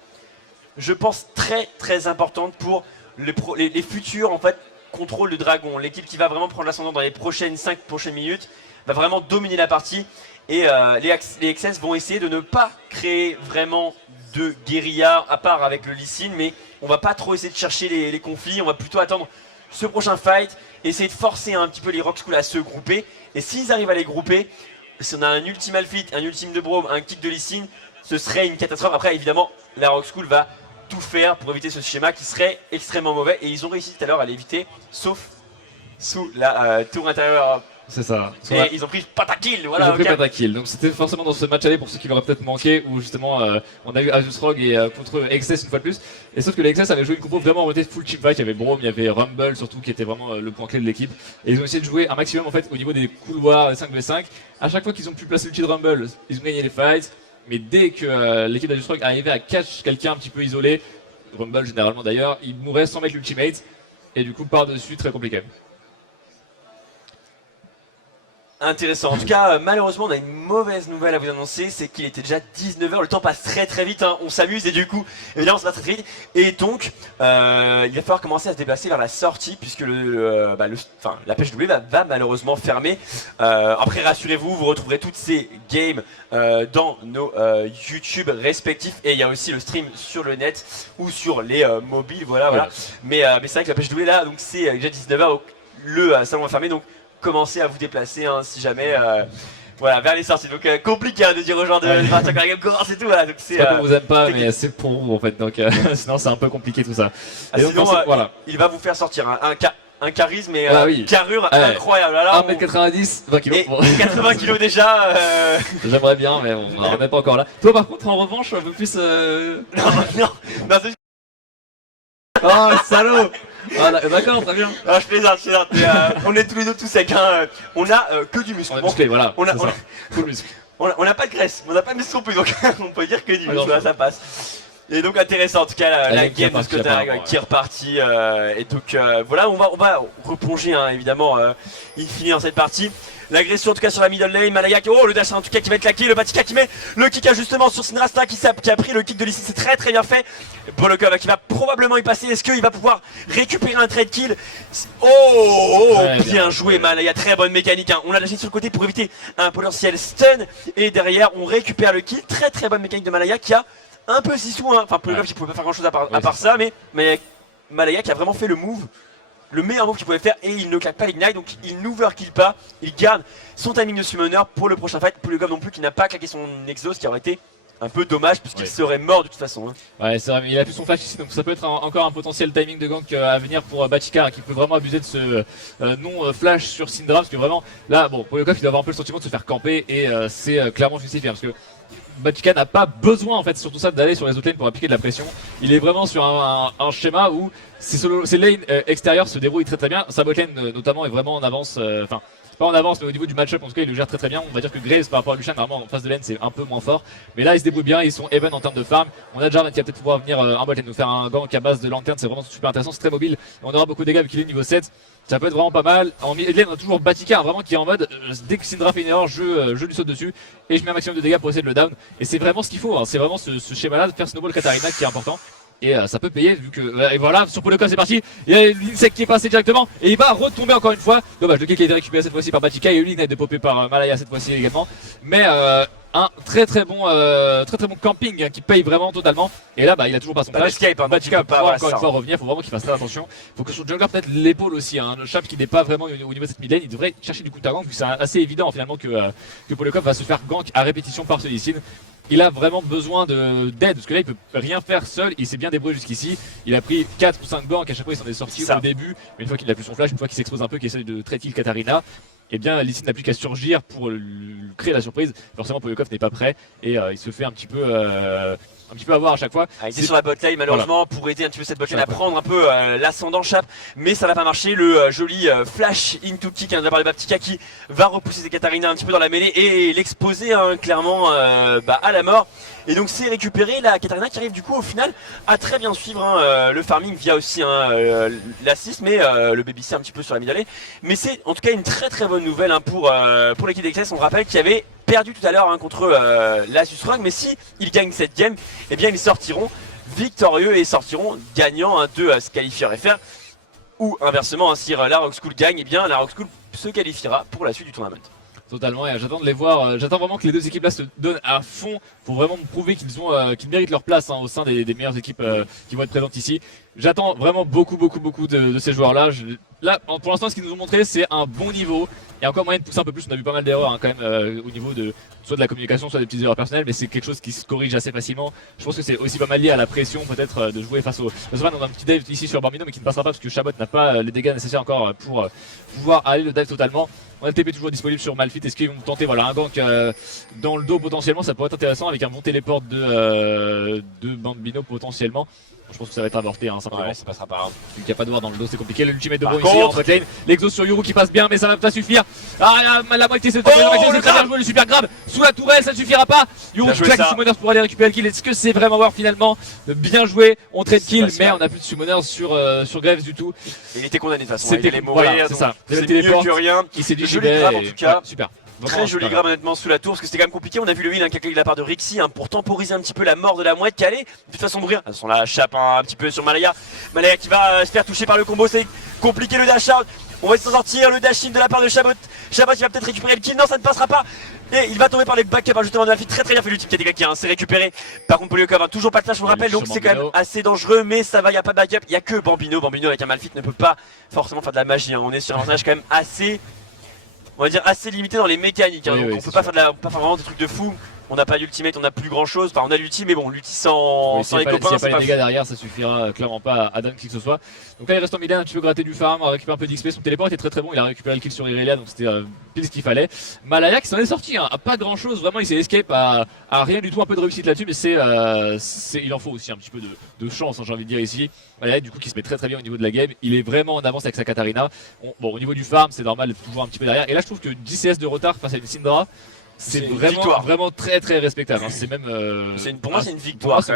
je pense, très importantes pour les futurs en fait contrôles de dragon. L'équipe qui va vraiment prendre l'ascendant dans les prochaines 5 prochaines minutes va vraiment dominer la partie et les XS vont essayer de ne pas créer vraiment de guérilla à part avec le Lee Sin, mais on va pas trop essayer de chercher les conflits, on va plutôt attendre ce prochain fight, essayer de forcer un petit peu les Rock School à se grouper et s'ils arrivent à les grouper, si on a un ultime Alphit, un ultime de Braum, un kick de Lee Sin, ce serait une catastrophe. Après évidemment la Rock School va tout faire pour éviter ce schéma qui serait extrêmement mauvais et ils ont réussi tout à l'heure à l'éviter, sauf sous la tour intérieure. C'est ça. Et ils ont pris pentakill, voilà. Ils ont pris pentakill, donc c'était forcément dans ce match aller pour ceux qui l'auraient peut-être manqué, où justement on a eu Asus Rogue et contre XS une fois de plus. Et sauf que les XS avaient joué une compo vraiment en mode full chip fight, il y avait Braum, il y avait Rumble surtout qui était vraiment le point clé de l'équipe. Et ils ont essayé de jouer un maximum en fait au niveau des couloirs 5v5. À chaque fois qu'ils ont pu placer l'outil de Rumble, ils ont gagné les fights. Mais dès que l'équipe d'Asus Rogue arrivait à catch quelqu'un un petit peu isolé, Rumble généralement d'ailleurs, il mourait sans mettre l'ultimate. Et du coup par dessus très compliqué. Intéressant. En tout cas, malheureusement, on a une mauvaise nouvelle à vous annoncer, c'est qu'il était déjà 19h, le temps passe très vite, hein. On s'amuse et du coup, évidemment, ça va très vite. Et donc, il va falloir commencer à se déplacer vers la sortie, puisque la pêche doublée va malheureusement fermer. Après, rassurez-vous, vous retrouverez toutes ces games dans nos YouTube respectifs. Et il y a aussi le stream sur le net ou sur les mobiles, voilà. Mais c'est vrai que la pêche doublée, là, donc c'est déjà 19h, donc le salon va fermer, donc commencer à vous déplacer, hein, si jamais voilà, vers les sorties. Donc compliqué, hein, de dire aux gens de partir quand la game commence et tout, voilà. Donc c'est pas qu'on vous aime pas, mais c'est pour vous en fait, donc sinon c'est un peu compliqué tout ça. Et sinon, donc, voilà. Il va vous faire sortir un charisme et une carrure incroyable. 1m90, 20 kg. Et 80 kg déjà. J'aimerais bien, mais on n'en est pas encore là. Toi par contre, en revanche, un peu plus... Non, oh salaud. Ah, d'accord, très bien. Ah, je plaisante. On est tous les deux tout secs, hein. On a que du muscle. On est musclé, voilà. On n'a pas de graisse, on n'a pas de muscle non plus, donc on peut dire que du muscle, là, ça passe. Et donc intéressant en tout cas la game de Scotag qui est repartie. Et donc voilà, on va replonger, hein, évidemment in fine dans cette partie. L'agression en tout cas sur la middle lane, Malaya qui, le dash en tout cas qui va être claqué, le Baptika qui met le kick ajustement sur Syndra qui a pris le kick de Lee Sin, c'est très bien fait. Bolokov qui va probablement y passer, est-ce qu'il va pouvoir récupérer un trade kill? Bien joué Malaya, très bonne mécanique, hein. On a lâché sur le côté pour éviter un potentiel stun et derrière on récupère le kill, très bonne mécanique de Malaya qui a un peu sissou, hein. Enfin Bolokov qui pouvait pas faire grand chose à part ça, mais Malaya qui a vraiment fait le move. Le meilleur move qu'il pouvait faire et il ne claque pas l'ignite, donc il n'overkill pas, il garde son timing de summoner pour le prochain fight. Poliokov non plus qui n'a pas claqué son exhaust qui aurait été Un peu dommage puisqu'il serait mort de toute façon. Ouais, c'est vrai, mais il a plus son flash ici, donc ça peut être encore un potentiel timing de gank à venir pour Bachika, hein, qui peut vraiment abuser de ce non-flash sur Syndra, parce que vraiment, là, bon, Polyakov il doit avoir un peu le sentiment de se faire camper, et c'est clairement justifié, parce que Bachika n'a pas besoin, en fait, surtout ça, d'aller sur les autres lanes pour appliquer de la pression. Il est vraiment sur un schéma où ses lanes extérieures se débrouillent très très bien. Sa botlane, notamment, est vraiment en avance, enfin, pas en avance, mais au niveau du match-up, en tout cas, il le gère très très bien. On va dire que Graves par rapport à Lucian, normalement en face de lane, c'est un peu moins fort. Mais là, ils se débrouillent bien, ils sont even en termes de farm. On a Jarvan qui va peut-être pouvoir venir en bot lane nous faire un gank à base de lanterne, c'est vraiment super intéressant, c'est très mobile. On aura beaucoup de dégâts vu qu'il est niveau 7. Ça peut être vraiment pas mal. En mid lane, on a toujours Bachika vraiment qui est en mode dès que Syndra fait une erreur, je lui saute dessus et je mets un maximum de dégâts pour essayer de le down. Et c'est vraiment ce qu'il faut, hein. C'est vraiment ce schéma-là de faire Snowball Katarina qui est important. Et ça peut payer vu que et voilà, sur Polyakov c'est parti, il y a l'insect qui est passé directement et il va retomber encore une fois. Dommage, le kill qui a été récupéré cette fois-ci par Bachika et Ulin a été popé par Malaya cette fois-ci également. Mais un très bon camping, hein, qui paye vraiment totalement. Et là il a toujours pas son flash. Bachika peut pas encore une fois revenir, faut vraiment qu'il fasse très attention. Faut que sur jungler peut-être l'épaule aussi, hein. Le Chap qui n'est pas vraiment au niveau de cette mid lane, il devrait chercher du coup de gank vu que c'est assez évident finalement que Polyakov va se faire gank à répétition par ce Lee Sin. Il a vraiment besoin d'aide parce que là il peut rien faire seul, il s'est bien débrouillé jusqu'ici. Il a pris 4 ou 5 ganks, à chaque fois il s'en est sorti au début, mais une fois qu'il a plus son flash, une fois qu'il s'expose un peu, qu'il essaie de traiter Katarina, et bien Lee Sin n'a plus qu'à surgir pour créer la surprise. Forcément Polyakov n'est pas prêt et il se fait un petit peu avoir à chaque fois. Il était sur la botlane malheureusement pour aider un petit peu cette botlane à prendre un peu l'ascendant Chap, mais ça n'a pas marché. Le joli flash into kick de la part de Bachika qui va repousser ses Katarina un petit peu dans la mêlée et l'exposer clairement à la mort. Et donc c'est récupéré la Katarina qui arrive du coup au final à très bien suivre le farming via aussi l'assist, mais le BBC un petit peu sur la mid-allée. Mais c'est en tout cas une très bonne nouvelle pour l'équipe d'Excess. On rappelle qu'il avait perdu tout à l'heure contre l'Asus Rogue, mais si ils gagnent cette game, eh bien ils sortiront victorieux et sortiront gagnants de ce qualifier FR. Ou inversement, si la Rogue School gagne, eh bien la Rogue School se qualifiera pour la suite du tournament. Totalement, et j'attends de les voir, j'attends vraiment que les deux équipes là se donnent à fond pour vraiment prouver qu'ils méritent leur place, hein, au sein des meilleures équipes qui vont être présentes ici. J'attends vraiment beaucoup de ces joueurs là. Là pour l'instant ce qu'ils nous ont montré c'est un bon niveau, il y a encore moyen de pousser un peu plus, on a vu pas mal d'erreurs, hein, quand même au niveau de soit de la communication, soit des petites erreurs personnelles, mais c'est quelque chose qui se corrige assez facilement. Je pense que c'est aussi pas mal lié à la pression peut-être de jouer face au Svan. On a un petit dive ici sur Bambino mais qui ne passera pas parce que Chabot n'a pas les dégâts nécessaires encore pour pouvoir aller le dive totalement. On a le TP toujours disponible sur Malphite, est-ce qu'ils vont tenter un gank dans le dos potentiellement, ça pourrait être intéressant avec un bon téléport de Bambino potentiellement. Je pense que ça va être avorté, hein, simplement. Ouais, ça passera pas. Vu qu'il n'y a pas de ward dans le dos, c'est compliqué. L'ultimate de Bro ici en botlane. L'exhaust sur Yuru qui passe bien, mais ça va pas suffire. Ah, la moitié c'est très bien joué, le super grab sous la tourelle, ça ne suffira pas. Yuru qui claque les summoners pour aller récupérer le kill. Est-ce que c'est vraiment war finalement? Bien joué, on trade kill, mais on n'a plus de summoners sur Graves du tout. Il était condamné de toute façon, il allait voilà, mourir. c'est ça. C'est mieux que rien. Il s'est dit joli grab en tout cas. Super. Très joli grab honnêtement sous la tour parce que c'était quand même compliqué. On a vu le heal qui a claqué de la part de Rixi pour temporiser un petit peu la mort de la mouette qui allait de toute façon mourir. De toute façon la chape un petit peu sur Malaya. Malaya qui va se faire toucher par le combo, c'est compliqué le dash out. On va s'en sortir, le dash in de la part de Chabot. Chabot il va peut-être récupérer le kill, non ça ne passera pas. Et il va tomber par les backups justement de la fille, très bien fait l'ultime qui a été claqué, c'est récupéré. Par contre Polyakov toujours pas de flash, on le rappelle, donc c'est quand même assez dangereux, mais ça va, il n'y a pas de backup, il n'y a que Bambino. Bambino avec un Malphite ne peut pas forcément faire de la magie, on est sur un personnage quand même assez, on va dire assez limité dans les mécaniques, donc on peut pas faire vraiment des trucs de fou. On n'a pas d'ultimate, on n'a plus grand chose, enfin on a l'ulti mais bon l'ulti sans les copains, s'il n'y a pas les dégâts derrière ça suffira clairement pas à Dan qui que ce soit. Donc là il reste en mid lane, un petit peu gratter du farm, a récupéré un peu d'XP, son téléport était très bon, il a récupéré le kill sur Irelia donc c'était pile ce qu'il fallait. Malaya qui s'en est sorti, à pas grand chose, vraiment il s'est escape à rien du tout, un peu de réussite là-dessus mais il en faut aussi un petit peu de chance, j'ai envie de dire ici. Malaya du coup qui se met très bien au niveau de la game, il est vraiment en avance avec sa Katarina. Bon au niveau du farm c'est normal toujours un petit peu derrière et là je trouve que 10 CS de retard face à une Syndra c'est vraiment très respectable, hein. C'est même pour moi c'est une victoire sur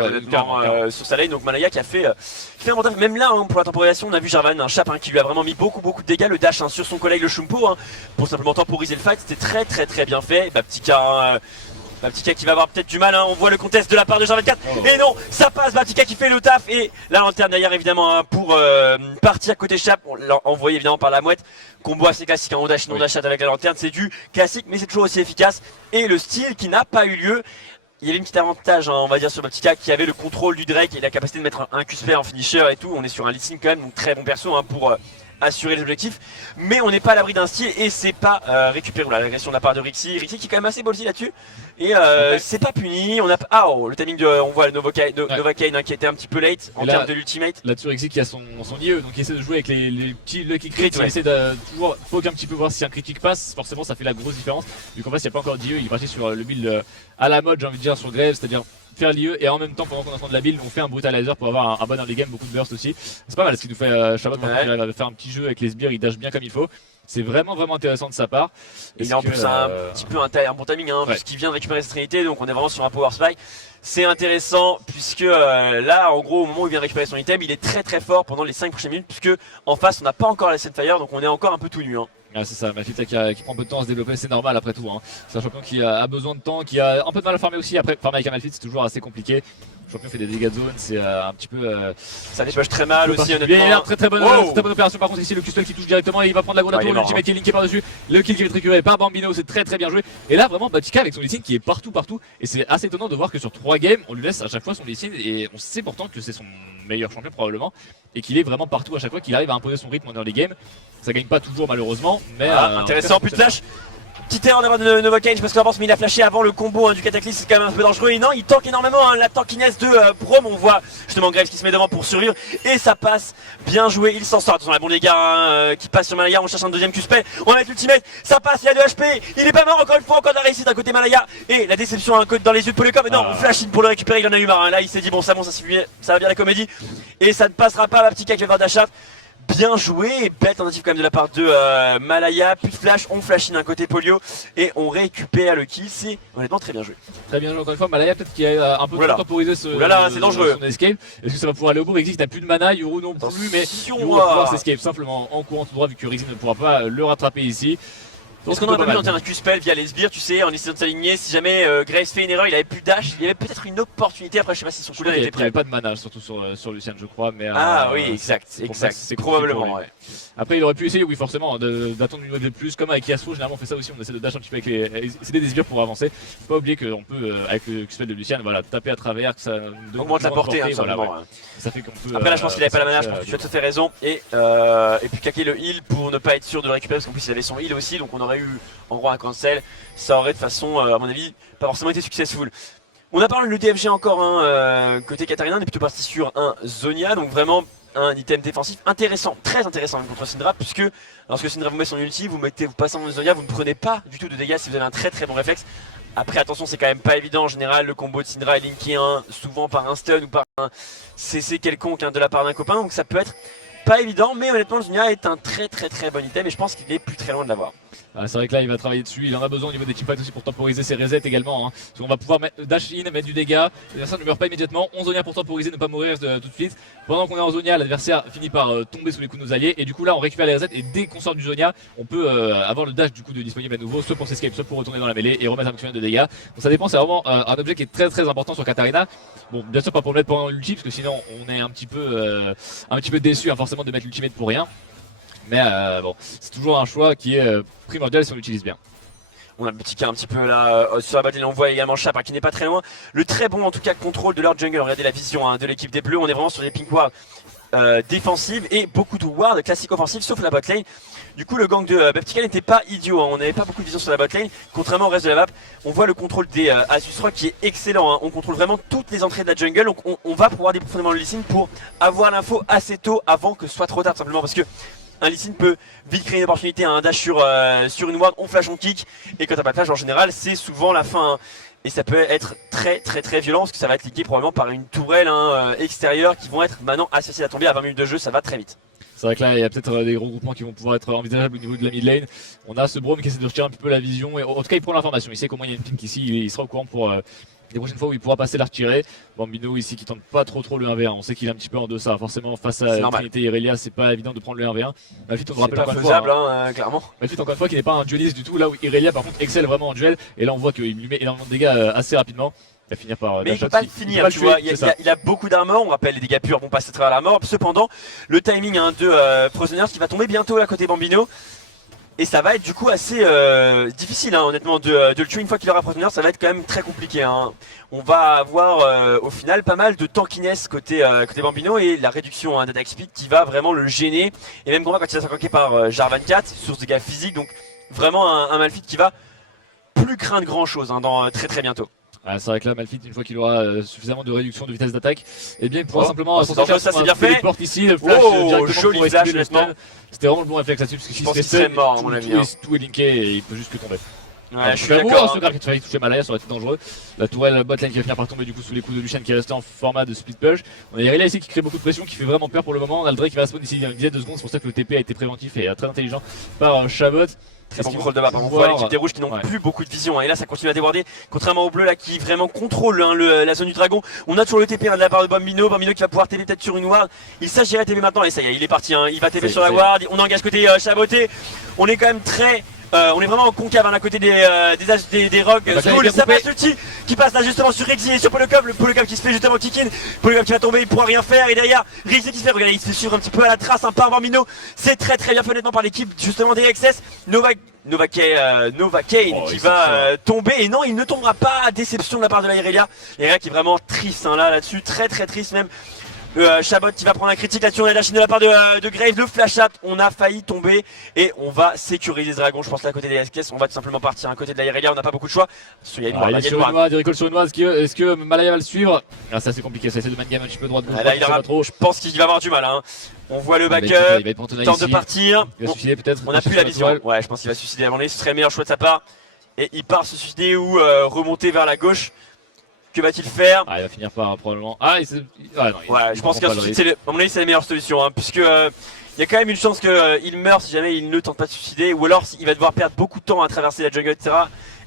sa lane. Donc Malaya qui a fait un bon taf. Même là pour la temporisation on a vu Jarvan, un Chap qui lui a vraiment mis beaucoup de dégâts, le dash sur son collègue le Shumpo pour simplement temporiser le fight. C'était très bien fait. Baptika qui va avoir peut-être du mal, on voit le contest de la part de Jarvan 4 et non ça passe, Baptika qui fait le taf et la lanterne derrière évidemment pour partir côté Chap, on l'a envoyé évidemment par la mouette. Combo assez classique, on dash non dash avec la lanterne, c'est du classique mais c'est toujours aussi efficace. Et le style qui n'a pas eu lieu, il y avait une petite avantage on va dire sur Baptika qui avait le contrôle du Drake et la capacité de mettre un Q-spare en finisher et tout. On est sur un Lee Sin quand même, donc très bon perso pour assurer les objectifs, mais on n'est pas à l'abri d'un steal et c'est pas récupéré. Voilà, l'agression de la part de Rixi qui est quand même assez ballsy là-dessus et c'est pas puni. On a le timing de, on voit le Novocaine hein, qui était un petit peu late en termes de l'ultimate. Là-dessus Rixi qui a son IE, donc il essaie de jouer avec les petits lucky crits, il Ouais. essaie de toujours poke un petit peu voir si un critique passe, forcément ça fait la grosse différence. Vu qu'en fait il n'y a pas encore d'IE, il est parti sur le build à la mode, j'ai envie de dire, sur Graves, c'est-à-dire faire l'IE et en même temps pendant qu'on est en train de la build on fait un brutalizer pour avoir un bon early game, beaucoup de burst aussi. C'est pas mal ce qu'il nous fait Chabot, maintenant il arrive à faire un petit jeu avec les sbires, il dash bien comme il faut. C'est vraiment intéressant de sa part. Et il a en plus un petit peu un bon timing hein, puisqu'il vient de récupérer cette trinité, donc on est vraiment sur un power spike. C'est intéressant puisque là en gros au moment où il vient de récupérer son item il est très fort pendant les 5 prochaines minutes puisque en face on n'a pas encore la Fire donc on est encore un peu tout nu hein. Ah, c'est ça, Malphite qui prend un peu de temps à se développer, c'est normal après tout. Hein. C'est un champion qui a besoin de temps, qui a un peu de mal à farmer aussi. Après, farmer avec un Malphite, c'est toujours assez compliqué. Le champion fait des dégâts de zone, c'est un petit peu. Ça dépêche très mal aussi, honnêtement. Il a très bonne opération. Par contre, ici, le Q-Spell qui touche directement et il va prendre la Grenade tour, l'ultimate qui est linké par-dessus. Le kill qui va être récupéré par Bambino, c'est très bien joué. Et là, vraiment, Batika avec son Lee Sin qui est partout. Et c'est assez étonnant de voir que sur 3 games, on lui laisse à chaque fois son Lee Sin et on sait pourtant que c'est son meilleur champion probablement. Et qu'il est vraiment partout à chaque fois, qu'il arrive à imposer son rythme en early game. Ça gagne pas toujours malheureusement, mais intéressant, plus de flash. Petit erreur en de Novocaine, je sais pas ce que t'en penses, mais il a flashé avant le combo hein, du Cataclysme, c'est quand même un peu dangereux. Et non, il tank énormément, hein, la tankiness de Braum, on voit justement Graves qui se met devant pour survivre. Et ça passe, bien joué, il s'en sort. Attention, la bon les gars qui passe sur Malaya, on cherche un deuxième Q-Spell, on va mettre l'ultimate, ça passe, il y a 2 HP, il est pas mort encore une fois, encore de la réussite d'un côté Malaya. Et la déception un code dans les yeux de Polycom, mais non, on flash in pour le récupérer, il en a eu marre. Hein. Là il s'est dit bon ça va bien la comédie. Et ça ne passera pas ma petite qui va faire d'achat. Bien joué et belle tentative quand même de la part de Malaya, plus de flash, on flash in d'un côté Polio et on récupère le kill, c'est honnêtement très bien joué. Très bien joué encore une fois, Malaya peut-être qu'il a un peu temporisé son escape. Est-ce que ça va pouvoir aller au bout? Rixi n'a plus de mana, Yoru non plus, mais Yoru va pouvoir s'escape simplement en courant tout droit vu que Rixi ne pourra pas le rattraper ici. Est-ce qu'on aurait pas pu tenter un Q-Spell via les sbires, tu sais, en essayant de s'aligner? Si jamais Graves fait une erreur, il avait plus dash, il y avait peut-être une opportunité. Après, je sais pas si son cooldown était prêt. Il n'y avait pas de mana, surtout sur Lucian, je crois. Mais, oui, exact, c'est probablement. Ouais. Après, il aurait pu essayer, oui, forcément, d'attendre une wave de plus. Comme avec Yasuo, généralement, on fait ça aussi, on essaie de dash un petit peu avec des sbires pour avancer. Faut pas oublier qu'on peut, avec le Q-Spell de Lucian, voilà, taper à travers, que ça augmente la portée, voilà, ça fait qu'on peut. Après, là, je pense qu'il avait pas la mana, je pense que tu as tout à fait raison. Et puis, caquer le heal pour ne pas être sûr de le récupérer, parce qu'en plus, il avait son heal aussi, donc on aurait eu en gros un cancel, ça aurait de façon, à mon avis, pas forcément été successful. On a parlé de l'UDFG encore, côté Katarina, on est plutôt parti sur un Zonia, donc vraiment un item défensif intéressant, très intéressant même contre Syndra, puisque lorsque Syndra vous met son ulti, vous passez en Zonia, vous ne prenez pas du tout de dégâts si vous avez un très bon réflexe. Après attention, c'est quand même pas évident, en général le combo de Syndra est linké souvent par un stun ou par un CC quelconque de la part d'un copain, donc ça peut être pas évident, mais honnêtement le Zonia est un très bon item et je pense qu'il est plus très loin de l'avoir. C'est vrai que là il va travailler dessus, il en a besoin au niveau des teamfights aussi pour temporiser ses resets également. Parce qu'on va pouvoir dash in, mettre du dégât, l'adversaire ne meurt pas immédiatement, on Zonia pour temporiser, ne pas mourir tout de suite. Pendant qu'on est en Zonia, l'adversaire finit par tomber sous les coups de nos alliés et du coup là on récupère les resets et dès qu'on sort du Zonia, on peut avoir le dash du coup de disponible à nouveau, soit pour s'escape, soit pour retourner dans la mêlée et remettre un maximum de dégâts. Donc ça dépend, c'est vraiment un objet qui est très important sur Katarina. Bon, bien sûr pas pour le mettre pendant l'ulti parce que sinon on est un petit peu déçu forcément de mettre l'ultimate pour rien. Mais bon, c'est toujours un choix qui est primordial si on l'utilise bien. On a le petit cas un petit peu là sur la botlane, on voit également Chap qui n'est pas très loin. Le très bon en tout cas contrôle de leur jungle, regardez la vision de l'équipe des Bleus, on est vraiment sur des pink wards défensives et beaucoup de wards classiques offensifs sauf la botlane. Du coup le gang de Baptical n'était pas idiot, on n'avait pas beaucoup de vision sur la botlane, contrairement au reste de la map. On voit le contrôle des Asus Rock qui est excellent, on contrôle vraiment toutes les entrées de la jungle, donc on va pouvoir déprofondément le listen pour avoir l'info assez tôt avant que ce soit trop tard simplement parce que un Lee Sin peut vite créer une opportunité à un dash sur une ward, on flash, on kick, et quand t'as pas de flash en général c'est souvent la fin. Et ça peut être très violent parce que ça va être liqué probablement par une tourelle extérieure qui vont être maintenant assez faciles à tomber à 20 minutes de jeu, ça va très vite. C'est vrai que là il y a peut-être des gros groupements qui vont pouvoir être envisageables au niveau de la mid lane. On a ce Braum qui essaie de retirer un petit peu la vision, et en tout cas il prend l'information, il sait comment il y a une pink ici, il sera au courant pour les prochaines fois où il pourra passer la retirer. Bambino ici qui tente pas trop le 1v1, on sait qu'il est un petit peu en deçà, forcément face à Trinité et Irelia c'est pas évident de prendre le 1v1. Malphite on nous rappelle encore une fois, clairement. Malphite encore une fois qui n'est pas un dueliste du tout, là où Irelia par contre excelle vraiment en duel, et là on voit qu'il lui met énormément de dégâts assez rapidement. Il va finir par mais il peut pas le finir, tu vois, il a beaucoup d'armor, on rappelle les dégâts purs vont passer à travers l'armor, cependant le timing de Frozeners qui va tomber bientôt à côté Bambino. Et ça va être du coup assez difficile hein, honnêtement de le tuer une fois qu'il aura Prisoner, ça va être quand même très compliqué hein. On va avoir au final pas mal de tankiness côté Bambino et la réduction hein, d'attack speed qui va vraiment le gêner. Et même combat quand il va s'attaquer par Jarvan 4, source de dégâts physiques, donc vraiment un Malphite qui va plus craindre grand chose hein, dans très bientôt. Ah, c'est vrai que là, Malphite, une fois qu'il aura suffisamment de réduction de vitesse d'attaque, et bien il pourra simplement c'est dangereux, ça c'est bien fait. Porte ici, le flash directement joli pour flash, le stun. C'était vraiment le bon réflexe là-dessus parce que je pense qu'il serait mort à mon avis. Tout est linké et il peut juste que tomber. Ouais, je suis d'accord. Ce grave qui te fallait toucher Malaya, ça aurait été dangereux. La tourelle botlane qui va finir par tomber du coup sous les coups de Lucian qui est resté en format de split push. On a Irelia ici qui crée beaucoup de pression, qui fait vraiment peur pour le moment. On a le Drake qui va spawn ici il y a une dizaine de secondes, c'est pour ça que le TP a été préventif et très intelligent par Chabot. Très bon contrôle de map, on voit l'équipe des rouges qui n'ont plus beaucoup de vision hein. Et là ça continue à déborder, contrairement aux bleus là qui vraiment contrôlent hein, la zone du dragon. On a toujours le TP hein, de la part de Bambino qui va pouvoir TP peut-être sur une ward. Il s'agirait de TP maintenant et ça y est il est parti hein. Il va TP sur la ward, on engage côté Chaboté. On est quand même très... on est vraiment en concave hein, à côté des rogues. Ça passe l'ulti qui passe là justement sur Rexy et sur Polokov. Le Polokov qui se fait justement kick-in. Polokov qui va tomber, il pourra rien faire. Et derrière Rexy qui se fait, regardez, il se fait suivre un petit peu à la trace hein, par Bambino. C'est très bien fait honnêtement par l'équipe justement des XS. Nova Kane qui va tomber. Et non, il ne tombera pas, déception de la part de la Irelia. Irelia qui est vraiment triste hein, là-dessus, très triste même. Chabot qui va prendre un critique là-dessus, on a la Chine de la part de Graves, le flash out, on a failli tomber et on va sécuriser ce dragon, je pense là à côté des SKS, on va tout simplement partir à côté de la Irelia, on n'a pas beaucoup de choix. Il y a une noire, il recule sur une noire, est-ce que Malaya va le suivre? Ah ça c'est compliqué, ça essaie de game un petit peu droite gauche, je pense qu'il va avoir du mal hein. On voit le backup, tente de partir, il va suicider peut-être. On n'a plus la vision, ouais je pense qu'il va se suicider avant lui, ce serait le meilleur choix de sa part. Et il part se suicider ou remonter vers la gauche. Que va-t-il faire? Il va finir par probablement. Non, je pense qu'un suicide, à mon avis, c'est la meilleure solution, hein, puisque il y a quand même une chance qu'il meure si jamais il ne tente pas de se suicider, ou alors il va devoir perdre beaucoup de temps à traverser la jungle, etc.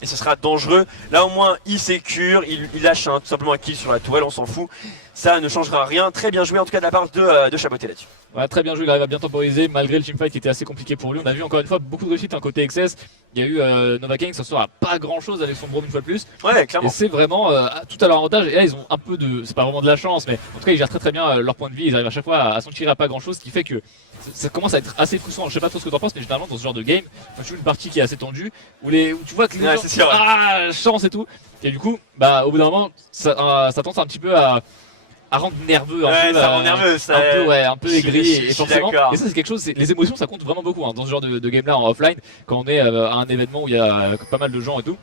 Et ce sera dangereux. Là, au moins, il sécure, il lâche tout simplement un kill sur la tourelle, on s'en fout. Ça ne changera rien. Très bien joué en tout cas de la part de Chaboté là-dessus. Ouais, très bien joué, il arrive à bien temporiser malgré le teamfight qui était assez compliqué pour lui. On a vu encore une fois beaucoup de réussite côté XS. Il y a eu Nova King, ça sort à pas grand chose avec son Braum une fois de plus. Ouais, clairement. Et c'est vraiment tout à leur avantage. Et là, ils ont un peu de. C'est pas vraiment de la chance, mais en tout cas, ils gèrent très bien leur point de vie. Ils arrivent à chaque fois à s'en tirer à pas grand chose, ce qui fait que ça commence à être assez frustrant. Je sais pas trop ce que t'en penses, mais généralement dans ce genre de game, quand tu joues une partie qui est assez tendue, où tu vois que les gens, chance et tout. Et du coup, au bout d'un moment, ça tente un petit peu à rendre nerveux, ça rend nerveux, ça un peu aigri et forcément. Et ça c'est quelque chose, les émotions ça compte vraiment beaucoup hein, dans ce genre de game là en offline quand on est à un événement où il y a pas mal de gens et tout.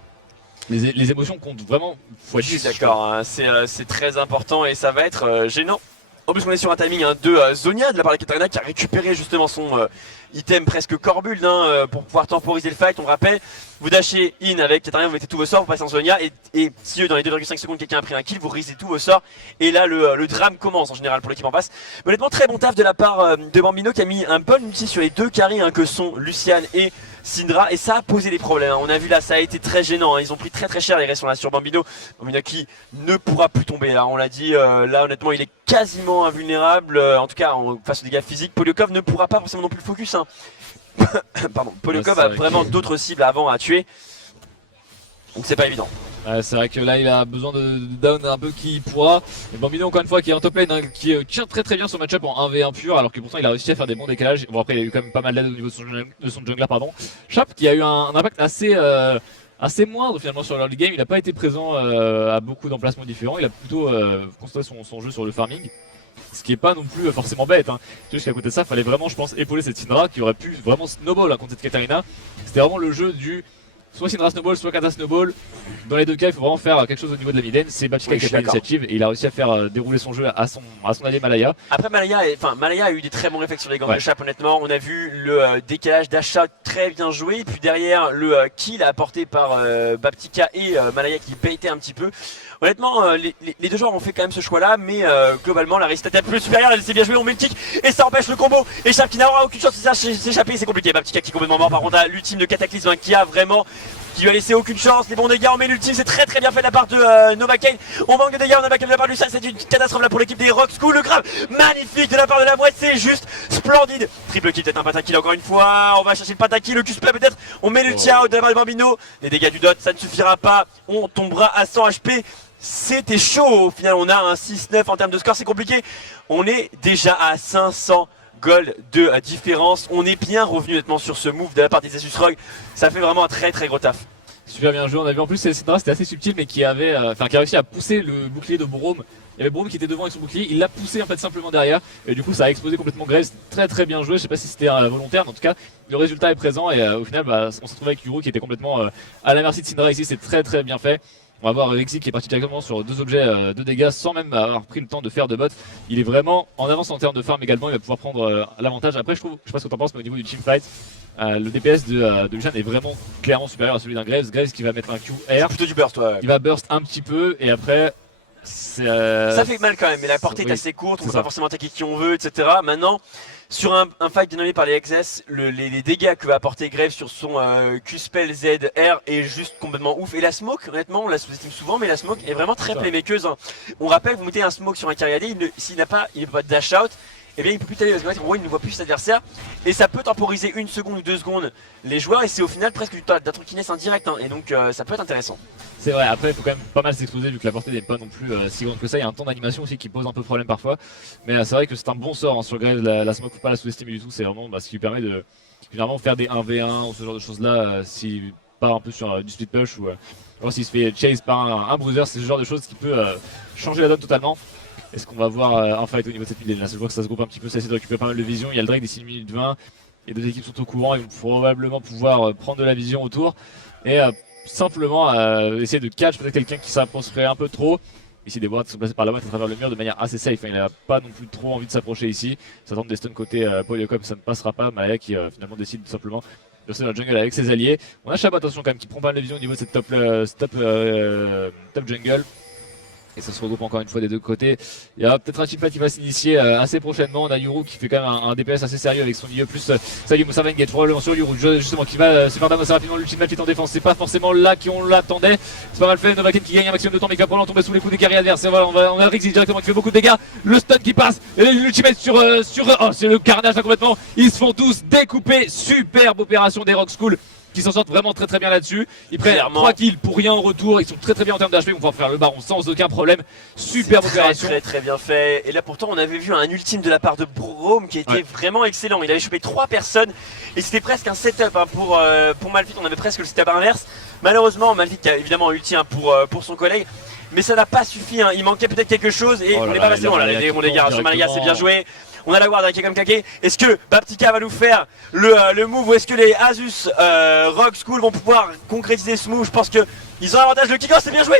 Les émotions comptent vraiment x10. Je suis d'accord, hein, c'est très important et ça va être gênant. En plus on est sur un timing hein, de Zonia de la part de Katarina qui a récupéré justement son item presque Corbuild hein, pour pouvoir temporiser le fight. On rappelle, vous dashez in avec Katarina, vous mettez tous vos sorts, vous passez en Zonia et si dans les 2,5 secondes quelqu'un a pris un kill, vous risez tous vos sorts et là le drame commence en général pour l'équipe en face. Mais honnêtement très bon taf de la part de Bambino qui a mis un bon outil sur les deux carries hein, que sont Lucian et Syndra et ça a posé des problèmes. On a vu là, ça a été très gênant. Ils ont pris très cher les réactions là sur Bambino. Bambino qui ne pourra plus tomber là. On l'a dit, là honnêtement, il est quasiment invulnérable. En tout cas, face aux dégâts physiques. Poliokov ne pourra pas forcément non plus le focus. Hein. Pardon, Poliokov a vraiment d'autres cibles avant à tuer. Donc c'est pas évident. C'est vrai que là il a besoin de down un peu qui pourra. Et Bambino encore une fois qui est en top lane hein, qui tient très bien son match-up en 1v1 pur alors que pourtant il a réussi à faire des bons décalages. Bon après il y a eu quand même pas mal d'aide au niveau de son jungler pardon. Chap qui a eu un impact assez moindre finalement sur l'early game, il n'a pas été présent à beaucoup d'emplacements différents, il a plutôt concentré son jeu sur le farming. Ce qui est pas non plus forcément bête hein. Juste qu'à côté de ça, fallait vraiment je pense épauler cette Syndra qui aurait pu vraiment snowball hein, contre cette Katarina. C'était vraiment le jeu du soit Syndra snowball, soit Kata snowball. Dans les deux cas, il faut vraiment faire quelque chose au niveau de la mid-lane. C'est Baptiste qui a pris l'initiative et il a réussi à faire dérouler son jeu à son allié Malaya. Après Malaya a eu des très bons réflexes sur les gants de Chap honnêtement. On a vu le décalage d'achat très bien joué. Et puis derrière le kill apporté par Baptika et Malaya qui baitait un petit peu. Honnêtement, les deux joueurs ont fait quand même ce choix-là, mais globalement, la réussite est un peu supérieure. Elle s'est bien jouée, on met le kick et ça empêche le combo. Et Chap qui n'aura aucune chance de s'échapper, c'est compliqué. Baptika qui est complètement mort. Par contre, l'ultime de Cataclysme hein, qui lui a laissé aucune chance. Les bons dégâts, on met l'ultime, c'est très bien fait de la part de Nova Kane. On manque de dégâts, Nova Kane de la part de Lucian, c'est une catastrophe là pour l'équipe des Rock School. Le grave, magnifique de la part de la mouette, c'est juste splendide. Triple kill, peut-être un pentakill encore une fois. On va chercher le pentakill, le Q-splat peut-être. On met le out de la part de Bambino. Les dégâts du dot, ça ne suffira pas. On tombera à 100 HP. C'était chaud. Au final, on a un 6-9 en termes de score, c'est compliqué. On est déjà à 500 gold de différence. On est bien revenu nettement sur ce move de la part des Asus ROG. Ça fait vraiment un très très gros taf. Super bien joué, on a vu en plus Syndra, c'était assez subtil mais qui avait qui a réussi à pousser le bouclier de Braum. Il y avait Braum qui était devant avec son bouclier, il l'a poussé en fait simplement derrière et du coup ça a explosé complètement Graves. Très très bien joué, je sais pas si c'était volontaire mais en tout cas le résultat est présent et au final on se retrouve avec Yuru qui était complètement à la merci de Syndra ici, c'est très très bien fait. On va voir Rexy qui est parti directement sur 2 objets de dégâts sans même avoir pris le temps de faire de bot. Il est vraiment en avance en termes de farm également, il va pouvoir prendre l'avantage. Après je sais pas ce que t'en penses mais au niveau du teamfight, le DPS de Lucian est vraiment clairement supérieur à celui d'un Graves. Graves qui va mettre un Q R, Plutôt du burst, ouais. il va burst un petit peu et après ça fait mal quand même, mais la portée est assez courte, on peut pas forcément attaquer qui on veut, etc. Maintenant, sur un fight dénommé par les XS, les dégâts que va apporter Graves sur son Q-Spell ZR est juste complètement ouf. Et la smoke, honnêtement, on la sous-estime souvent, mais la smoke est vraiment très playmakeuse. Hein. On rappelle, vous mettez un smoke sur un carry AD, s'il n'a pas, il peut pas dash out, et bien il peut plus tailler, en gros il ne voit plus ses adversaires et ça peut temporiser 1 seconde ou 2 secondes les joueurs et c'est au final presque de la trockiness indirect hein, et donc ça peut être intéressant. C'est vrai, après il faut quand même pas mal s'exposer vu que la portée n'est pas non plus si grande que ça, il y a un temps d'animation aussi qui pose un peu problème parfois, mais c'est vrai que c'est un bon sort hein, sur Graves, la smoke faut pas la sous-estimer du tout, c'est vraiment ce qui lui permet de généralement faire des 1v1 ou ce genre de choses là s'il part un peu sur du split push ou s'il se fait chase par un bruiser, c'est ce genre de choses qui peut changer la donne totalement. Est-ce qu'on va voir un fight au niveau de cette mid lane là? Je vois que ça se groupe un petit peu, ça essaie de récupérer pas mal de vision. Il y a le Drake d'ici 1 minute 20. Les deux équipes sont au courant, ils vont probablement pouvoir prendre de la vision autour. Et simplement essayer de catch peut-être quelqu'un qui s'approcherait un peu trop. Ici des boîtes sont placées par la boîte à travers le mur de manière assez safe. Il n'a pas non plus trop envie de s'approcher ici. Ça tente des stuns côté Polyocop, ça ne passera pas. Malaya qui finalement décide tout simplement de rester dans la jungle avec ses alliés. On a Shabbat attention quand même qui prend pas mal de vision au niveau de cette top jungle. Et ça se regroupe encore une fois des deux côtés. Il y a peut-être un teamfight qui va s'initier assez prochainement. On a Yuru qui fait quand même un DPS assez sérieux avec son milieu plus Salut Moussa Engage probablement sur Yuru justement qui va se faire dame assez rapidement. L'ultimate qui est en défense, c'est pas forcément là qu'on l'attendait. C'est pas mal fait, Novaken qui gagne un maximum de temps mais qui va probablement tomber sous les coups des carrés adverses. Et voilà, on a Rixi directement qui fait beaucoup de dégâts. Le stun qui passe et l'ultimate sur oh c'est le carnage là complètement. Ils se font tous découper. Superbe opération des Rock School qui s'en sortent vraiment très très bien là-dessus. Ils prennent 3 kills pour rien en retour, ils sont très très bien en termes d'HP, ils vont pouvoir faire le baron sans aucun problème. Superbe opération. Très bien fait. Et là pourtant on avait vu un ultime de la part de Braum qui était vraiment excellent. Il avait chopé 3 personnes et c'était presque un setup hein, pour Malphite, on avait presque le setup inverse. Malheureusement Malphite qui a évidemment ulti hein, pour son collègue. Mais ça n'a pas suffi, hein. Il manquait peut-être quelque chose et on n'est pas passé loin là, les gars, sur Malaya c'est bien joué. On a la guarde qui est comme Kake. Est-ce que Baptika va nous faire le move ou est-ce que les Asus Rock School vont pouvoir concrétiser ce move? Je pense qu'ils ont l'avantage. Le kick-off, c'est bien joué.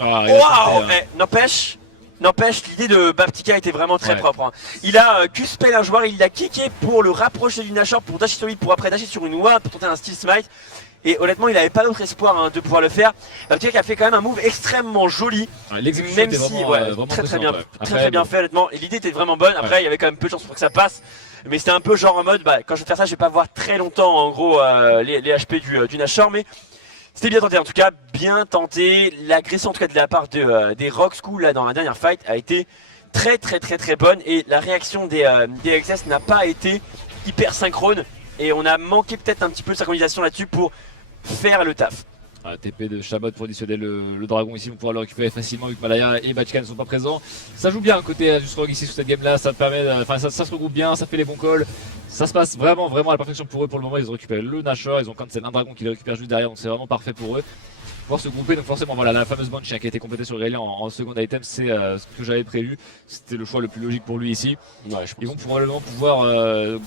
Waouh! N'empêche, l'idée de Baptika était vraiment très propre. Hein. Il a Q-spell un joueur, il l'a kické pour le rapprocher du Nashor, pour dasher sur lui, pour après dasher sur une ward, pour tenter un steel smite. Et honnêtement, il n'avait pas d'autre espoir hein, de pouvoir le faire. Baptika qui a fait quand même un move extrêmement joli. L'exécution même était si vraiment très bien fait honnêtement. Et l'idée était vraiment bonne. Après, il y avait quand même peu de chance pour que ça passe. Mais c'était un peu genre en mode, quand je vais faire ça, je vais pas voir très longtemps en gros les HP du Nashor. Mais c'était bien tenté en tout cas, bien tenté. L'agression en tout cas de la part des Rock School là dans la dernière fight a été très bonne. Et la réaction des XS n'a pas été hyper synchrone. Et on a manqué peut-être un petit peu de synchronisation là-dessus pour faire le taf. TP de Shabot pour dissuader le dragon ici, on pourra le récupérer facilement vu que Malaya et Bachka ne sont pas présents. Ça joue bien côté Asus ROG ici sur cette game là, ça permet, ça se regroupe bien, ça fait les bons calls. Ça se passe vraiment à la perfection pour eux pour le moment. Ils ont récupéré le Nashor, ils ont cancel un dragon qui les récupère juste derrière, donc c'est vraiment parfait pour eux. Pouvoir se grouper, donc forcément voilà la fameuse Banshee qui a été complétée sur Irelia en second item, c'est ce que j'avais prévu, c'était le choix le plus logique pour lui ici. Ils vont probablement pouvoir en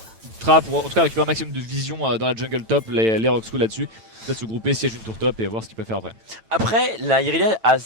tout cas récupérer un maximum de vision dans la jungle top, les Rock School là-dessus. Peut-être se grouper, siège une tour top et voir ce qu'il peut faire après. Après, la Irelia a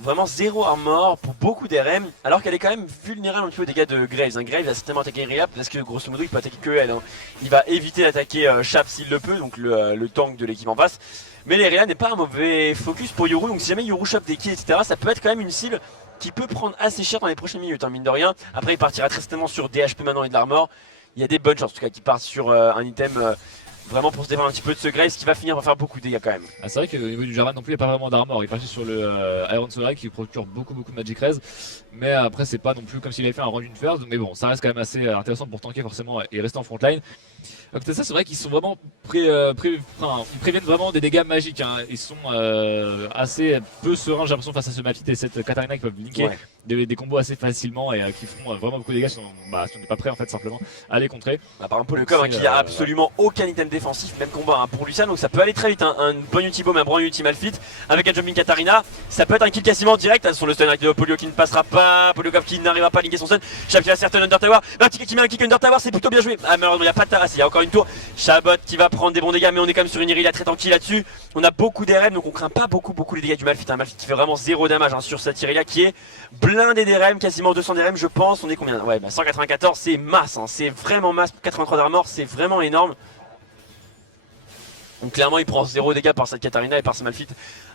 vraiment zéro armor pour beaucoup d'RM, alors qu'elle est quand même vulnérable un petit peu aux dégâts de Graves. Hein. Graves va certainement attaquer Irelia parce que grosso modo il peut attaquer que elle. Hein. Il va éviter d'attaquer Chap s'il le peut, donc le tank de l'équipe en face. Mais l'Irelia n'est pas un mauvais focus pour Yuru, donc si jamais Yuru chope des kills, etc., ça peut être quand même une cible qui peut prendre assez cher dans les prochaines minutes, hein, mine de rien. Après, il partira très certainement sur des HP maintenant et de l'armor. Il y a des bonnes chances en tout cas qu'il parte sur un item. Vraiment pour se défendre un petit peu de ce Graves qui va finir par faire beaucoup de dégâts quand même. C'est vrai qu'au niveau du Jarvan non plus il n'y a pas vraiment d'armor, il part sur le Iron Solar qui procure beaucoup de Magic Res. Mais après c'est pas non plus comme s'il avait fait un run d'une first, mais bon ça reste quand même assez intéressant pour tanker forcément et rester en frontline. Donc ça c'est vrai qu'ils sont vraiment ils préviennent vraiment des dégâts magiques, hein. Ils sont assez peu sereins j'ai l'impression face à ce Malphite et cette Katarina qui peuvent linker des combos assez facilement et qui font vraiment beaucoup de dégâts si on n'est pas prêt en fait simplement à les contrer. Par exemple Poliokov qui a absolument aucun item défensif, même combat pour Lucian, donc ça peut aller très vite, un bon ulti bomb, un bon ulti Malphite avec un jumping Katarina, ça peut être un kill quasiment direct sur le stun avec Polio qui ne passera pas, Poliokov qui n'arrivera pas à linker son stun, Chab qui va certain Under Tower, Vertica qui met un kick Under Tower, c'est plutôt bien joué. Ah malheureusement il n'y a pas de Taras, il y a encore une tour, Chabot qui va prendre des bons dégâts, mais on est quand même sur une Irelia très tranquille là-dessus. On a beaucoup d'RM donc on craint pas beaucoup les dégâts du Malphite, un Malphite qui fait vraiment 0 damage sur cette Irelia qui est blindé d'RM, quasiment 200 d'RM je pense. On est combien? Ouais 194, c'est masse, c'est vraiment masse. 83 d'armor, c'est vraiment énorme. Donc clairement il prend 0 dégâts par cette Katarina et par ce Malphite.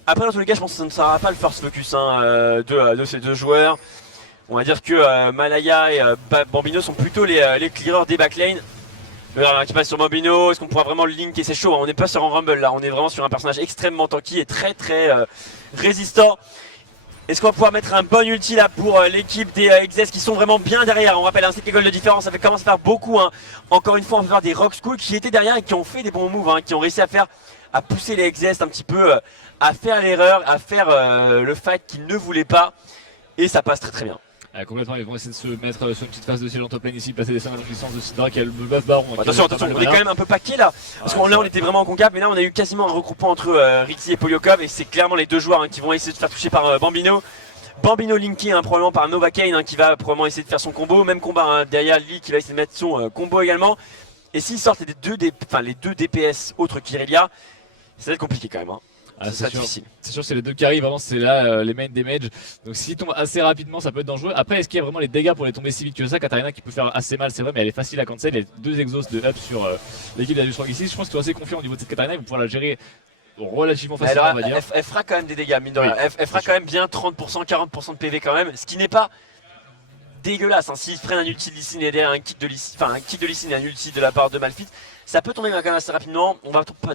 Après dans tous les cas je pense que ça ne sera pas le first focus de ces deux joueurs. On va dire que Malaya et Bambino sont plutôt les clearers des backlane. Qui passe sur Bambino, est-ce qu'on pourra vraiment le link? Et c'est chaud, hein. On n'est pas sur un Rumble là, on est vraiment sur un personnage extrêmement tanky et très résistant. Est-ce qu'on va pouvoir mettre un bon ulti là pour l'équipe des XS qui sont vraiment bien derrière? On rappelle un 7 gold de différence, ça fait commence à faire beaucoup. Encore une fois on va voir des Rock School qui étaient derrière et qui ont fait des bons moves, qui ont réussi à pousser les XS un petit peu, à faire l'erreur, à faire le fight qu'ils ne voulaient pas. Et ça passe très bien. Complètement, ils vont essayer de se mettre sur une petite phase de siège en top lane ici, passer des 5 à longue distance de Sidra qui a le buff baron. Attention, on est quand même un peu paqué là. Parce qu'on là on était vraiment en concap, mais là on a eu quasiment un regroupement entre Rixi et Poliokov. Et c'est clairement les deux joueurs qui vont essayer de se faire toucher par Bambino. Bambino linké probablement par Novacaine qui va probablement essayer de faire son combo. Même combat derrière Lee qui va essayer de mettre son combo également. Et s'ils sortent les deux DPS autres qu'Irelia, ça va être compliqué quand même. C'est difficile. C'est sûr, c'est les deux carries, vraiment c'est là les main damage. Donc s'ils tombent assez rapidement, ça peut être dangereux. Après, est-ce qu'il y a vraiment les dégâts pour les tomber si vite que ça? Katarina qui peut faire assez mal, c'est vrai, mais elle est facile à cancel. Il y a deux exhausts de up sur l'équipe d'Adustrog ici. Je pense qu'ils sont assez confiants au niveau de cette Katarina, ils vont pouvoir la gérer relativement facilement, on va dire. Elle fera quand même des dégâts, mine de rien. Elle fera quand même bien 30%, 40% de PV quand même, ce qui n'est pas dégueulasse. S'ils prennent un ulti de Lee Sin et derrière un kick de Lee Sin et un ulti de la part de Malphite, ça peut tomber quand même assez rapidement.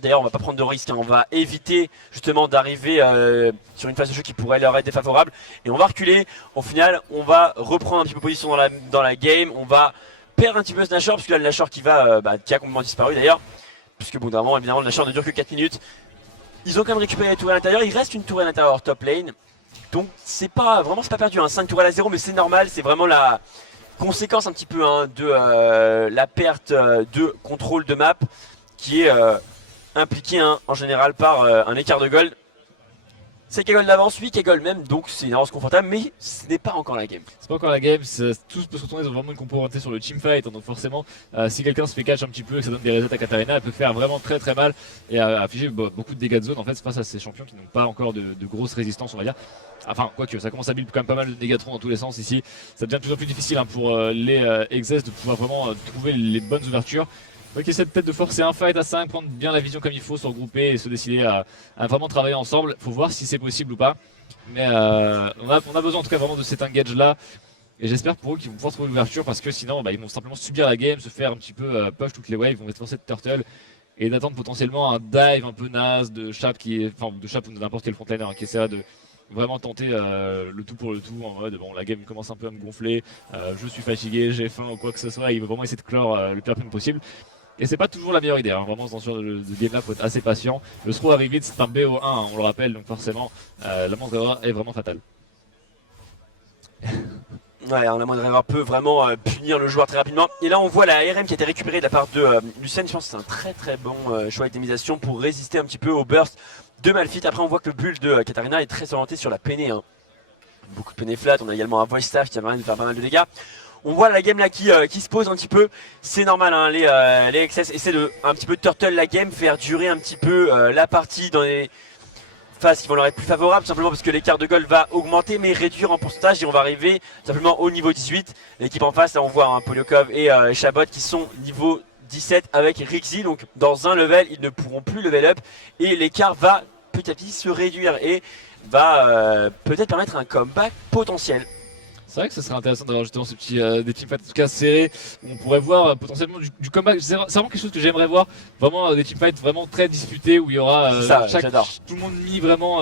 D'ailleurs on va pas prendre de risques, on va éviter justement d'arriver sur une phase de jeu qui pourrait leur être défavorable. Et on va reculer, au final on va reprendre un petit peu position dans la game. On va perdre un petit peu ce Nashor, parce que là le Nashor qui a complètement disparu d'ailleurs. Puisque bon d'un moment évidemment le Nashor ne dure que 4 minutes. Ils ont quand même récupéré la tour à l'intérieur, il reste une tour à l'intérieur top lane. Donc c'est pas perdu, 5 tours à 0, mais c'est normal, c'est vraiment la conséquence un petit peu de la perte de contrôle de map qui est impliquée en général par un écart de gold. C'est Kegol d'avance, 8 Kegol même, donc c'est une avance confortable, mais ce n'est pas encore la game. C'est pas encore la game, tout peut se retourner dans vraiment une compo orientée sur le teamfight, donc forcément, si quelqu'un se fait catch un petit peu et que ça donne des resets à Katarina, elle peut faire vraiment très mal et afficher beaucoup de dégâts de zone en fait face à ces champions qui n'ont pas encore de grosse résistance, on va dire. Enfin, quoique, ça commence à build quand même pas mal de Négatron dans tous les sens ici. Ça devient de plus en plus difficile pour les XS de pouvoir vraiment trouver les bonnes ouvertures. Donc essaie peut-être de forcer un fight à 5, prendre bien la vision comme il faut, se regrouper et se décider à vraiment travailler ensemble. Faut voir si c'est possible ou pas. Mais on a besoin en tout cas vraiment de cet engage là. Et j'espère pour eux qu'ils vont pouvoir trouver l'ouverture parce que sinon ils vont simplement subir la game, se faire un petit peu push toutes les waves, ils vont être forcés de turtle. Et d'attendre potentiellement un dive un peu naze de Chap de Chap ou de n'importe quel frontliner qui essaiera de vraiment tenter le tout pour le tout en mode bon la game commence un peu à me gonfler, je suis fatigué, j'ai faim ou quoi que ce soit, il veut vraiment essayer de clore le plus rapidement possible. Et c'est pas toujours la meilleure idée, vraiment dans ce genre de game là faut être assez patient. Le throw arrive vite, c'est un BO1 on le rappelle, donc forcément la moindre erreur est vraiment fatale. Ouais, la moindre erreur peut vraiment punir le joueur très rapidement. Et là on voit la RM qui a été récupérée de la part de Lucian. Je pense que c'est un très bon choix d'optimisation pour résister un petit peu au burst de Malphite. Après on voit que le build de Katarina est très orienté sur la peinée. Beaucoup de peinée flat, on a également un voice staff qui a moyen de faire pas mal de dégâts. On voit la game là qui se pose un petit peu, c'est normal, les XS essaient de un petit peu turtle la game, faire durer un petit peu la partie dans les phases qui vont leur être plus favorables, simplement parce que l'écart de gold va augmenter mais réduire en pourcentage et on va arriver simplement au niveau 18. L'équipe en face, là on voit Poliokov et Chabot qui sont niveau 17 avec Rixi, donc dans un level ils ne pourront plus level up et l'écart va petit à petit se réduire et va peut-être permettre un comeback potentiel. C'est vrai que ce serait intéressant d'avoir justement ce petit des teamfights en tout cas serrés où on pourrait voir potentiellement du comeback. C'est vraiment quelque chose que j'aimerais voir, vraiment des teamfights vraiment très disputés où il y aura tout le monde mis vraiment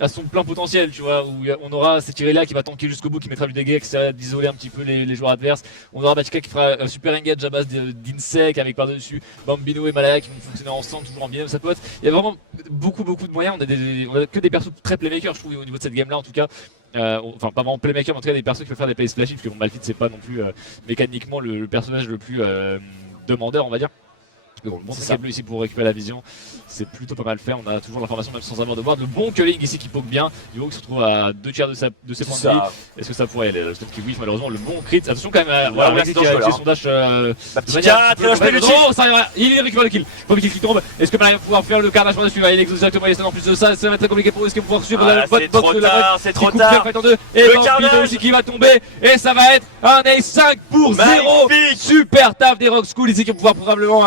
à son plein potentiel, tu vois, où on aura cette Irelia qui va tanker jusqu'au bout, qui mettra du dégât, qui essaiera d'isoler un petit peu les joueurs adverses. On aura Bachika qui fera un super engage à base d'Insec avec par-dessus Bambino et Malaya qui vont fonctionner ensemble, toujours en binôme, sa pote. Il y a vraiment beaucoup de moyens, on a que des persos très playmakers, je trouve, au niveau de cette game là en tout cas. Enfin pas vraiment playmaker, mais en tout cas des persos qui peuvent faire des plays flashy, parce que bon, Malphite c'est pas non plus mécaniquement le personnage le plus demandeur, on va dire. Mais bon, le bon trinket bleu ici pour récupérer la vision, c'est plutôt pas mal fait. On a toujours l'information même sans avoir de board. Le bon culling ici qui poke bien. Yoho qui se retrouve à 2 tiers de ses points de vie. Est-ce que ça pourrait aller? Je pense que oui, malheureusement. Le bon crit. Attention quand même. Voilà, Rexy qui a utilisé son dash. Il récupère le kill. Premier kill qui tombe. Est-ce que Malaya va pouvoir faire le carnage par-dessus? Il exauce directement les stuns en plus de ça. Ça va être très compliqué pour eux. Est-ce qu'ils vont pouvoir suivre la bonne box de la c'est trop tard. Et Bambino aussi qui va tomber. Et ça va être un ace 5 pour 0. Super taf des Rock School ici qui vont pouvoir probablement.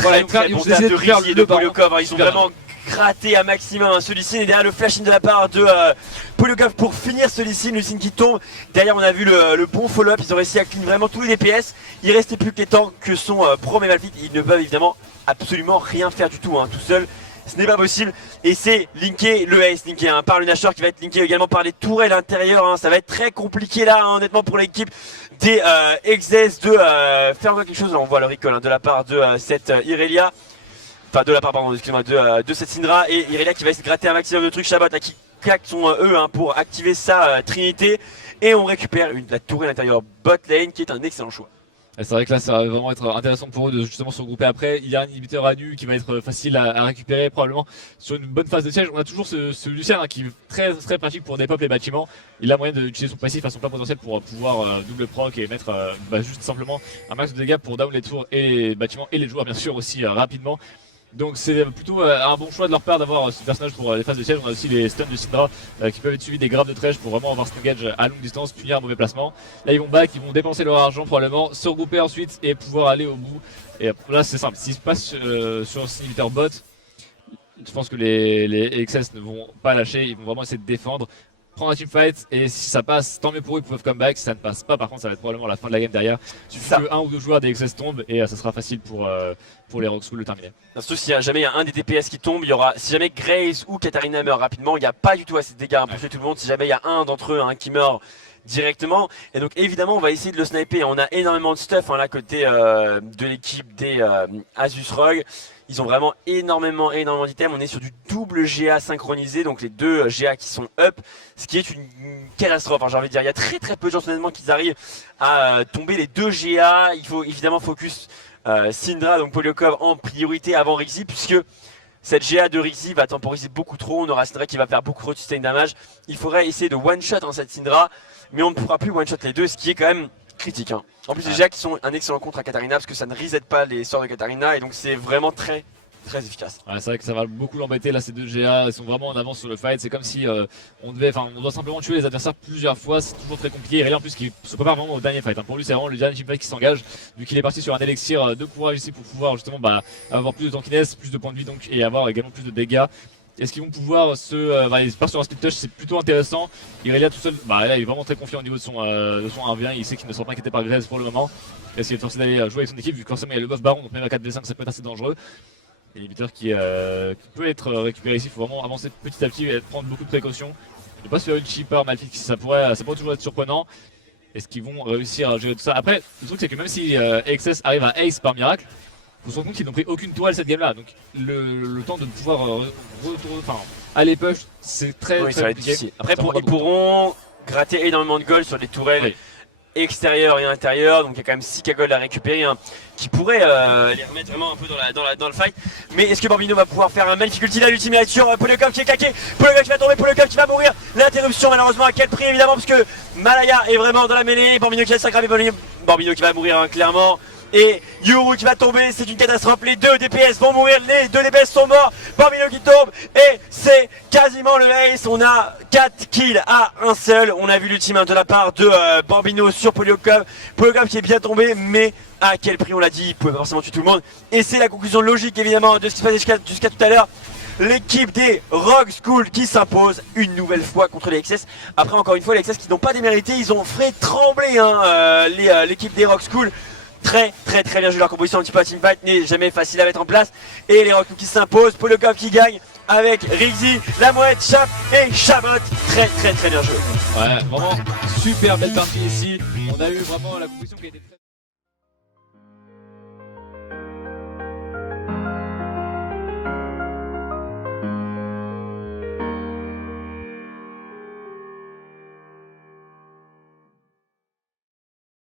Voilà, très bon taf de Rizzi et de Polyakov, ils ont vraiment gratté à maximum ce Lee Sin, et derrière le flash in de la part de Polyakov pour finir ce Lee Sin qui tombe. Derrière on a vu le bon follow-up, ils ont réussi à clean vraiment tous les DPS. Il restait plus que les tanks que sont Prom et Malphite, ils ne peuvent évidemment absolument rien faire du tout tout seul. Ce n'est pas possible et c'est linké le ace linké par le Nashor qui va être linké également par les tourelles intérieures. Ça va être très compliqué là honnêtement pour l'équipe des XS de faire quelque chose. Là on voit le recall de la part de cette Irelia. Enfin de la part pardon excusez-moi de cette Syndra, et Irelia qui va essayer de gratter un maximum de trucs. Chabot qui claque son pour activer sa trinité, et on récupère la tourelle intérieure bot lane qui est un excellent choix. C'est vrai que là ça va vraiment être intéressant pour eux de justement se regrouper après. Il y a un inhibiteur à nu qui va être facile à récupérer probablement sur une bonne phase de siège. On a toujours ce Lucian qui est très pratique pour dépop les bâtiments. Il a moyen d'utiliser son passif à son plein potentiel pour pouvoir double proc et mettre juste simplement un max de dégâts pour down les tours et les bâtiments et les joueurs bien sûr aussi rapidement. Donc c'est plutôt un bon choix de leur part d'avoir ce personnage pour les phases de siège. On a aussi les stuns de Syndra qui peuvent être suivis des grappes de trèche pour vraiment avoir ce engage à longue distance, punir un mauvais placement. Là ils vont back, ils vont dépenser leur argent probablement, se regrouper ensuite et pouvoir aller au bout. Et là c'est simple, s'ils se passent sur un inhibiteur bot, je pense que les XS ne vont pas lâcher, ils vont vraiment essayer de défendre, prendre un teamfight, et si ça passe, tant mieux pour eux, ils peuvent comeback. Si ça ne passe pas, par contre, ça va être probablement la fin de la game derrière. Il suffit que un ou deux joueurs des XS tombent et ça sera facile pour les Rock School de terminer. Surtout si jamais il y a un des DPS qui tombe, il y aura, si jamais Grace ou Katarina meurt rapidement, il n'y a pas du tout assez de dégâts pour tuer tout le monde. Si jamais il y a un d'entre eux qui meurt directement, et donc évidemment on va essayer de le sniper. On a énormément de stuff là côté de l'équipe des Asus Rogue. Ils ont vraiment énormément d'items. On est sur du double GA synchronisé, donc les deux GA qui sont up, ce qui est une catastrophe. J'ai envie de dire, il y a très peu de gens honnêtement qui arrivent à tomber les deux GA. Il faut évidemment focus Syndra, donc Polyakov en priorité avant Rixi, puisque cette GA de Rixi va temporiser beaucoup trop. On aura Syndra qui va faire beaucoup trop de sustain damage. Il faudrait essayer de one shot cette Syndra, mais on ne pourra plus one shot les deux, ce qui est quand même critique. En plus les GA qui sont un excellent contre à Katarina, parce que ça ne reset pas les sorts de Katarina, et donc c'est vraiment très efficace. Ouais, c'est vrai que ça va beaucoup l'embêter là, ces deux GA, ils sont vraiment en avance sur le fight. C'est comme si on doit simplement tuer les adversaires plusieurs fois, c'est toujours très compliqué. Et là en plus qui se prépare vraiment au dernier fight. Pour lui c'est vraiment le dernier teamfight qui s'engage, vu qu'il est parti sur un élixir de courage ici pour pouvoir justement avoir plus de tankiness, plus de points de vie donc, et avoir également plus de dégâts. Est-ce qu'ils vont pouvoir ils partent sur un split touch, c'est plutôt intéressant. Irelia tout seul, là il est vraiment très confiant au niveau de son 1v1, il sait qu'il ne sera pas inquiété par Graves pour le moment. Est-ce qu'il est forcé d'aller jouer avec son équipe, vu que forcément il y a le buff baron, donc même à 4v5 ça peut être assez dangereux. Et l'inhibiteur qui peut être récupéré ici, il faut vraiment avancer petit à petit et prendre beaucoup de précautions. Ne pas se faire ulti par Malphite, ça pourrait toujours être surprenant. Est-ce qu'ils vont réussir à gérer tout ça? Après, le truc c'est que même si XS arrive à ace par miracle, faut se rendre compte qu'ils n'ont pris aucune tourelle cette game là, donc le temps de pouvoir aller push, c'est très compliqué. Après ils pourront gratter énormément de gold sur les tourelles extérieures et intérieures, donc il y a quand même 6k gold à récupérer qui pourrait les remettre vraiment un peu dans le fight. Mais est-ce que Bambino va pouvoir faire un magnifique ulti là, l'ultimate sur Polyakov qui est claqué, Polyakov qui va tomber, Polyakov qui va mourir, l'interruption malheureusement à quel prix évidemment, parce que Malaya est vraiment dans la mêlée, Bambino qui va s'aggraver, Bambino qui va mourir clairement. Et Yoru qui va tomber, c'est une catastrophe, les deux DPS vont mourir, les deux DPS sont morts, Bambino qui tombe, et c'est quasiment le ace. On a 4 kills à un seul, on a vu l'ultime de la part de Bambino sur Polyakov, Polyakov qui est bien tombé, mais à quel prix, on l'a dit, il pouvait pas forcément tuer tout le monde, et c'est la conclusion logique évidemment de ce qui se passait jusqu'à tout à l'heure. L'équipe des Rock School qui s'impose une nouvelle fois contre les XS. Après encore une fois les XS qui n'ont pas démérité, ils ont fait trembler l'équipe des Rock School. Très bien joué, leur composition un petit peu à teamfight n'est jamais facile à mettre en place. Et les Rock School qui s'imposent, Polyakov qui gagne avec Rigzy, La Mouette, Chap et Chabot. Très bien joué. Ouais, vraiment super belle partie ici. On a eu vraiment la compétition qui a été très...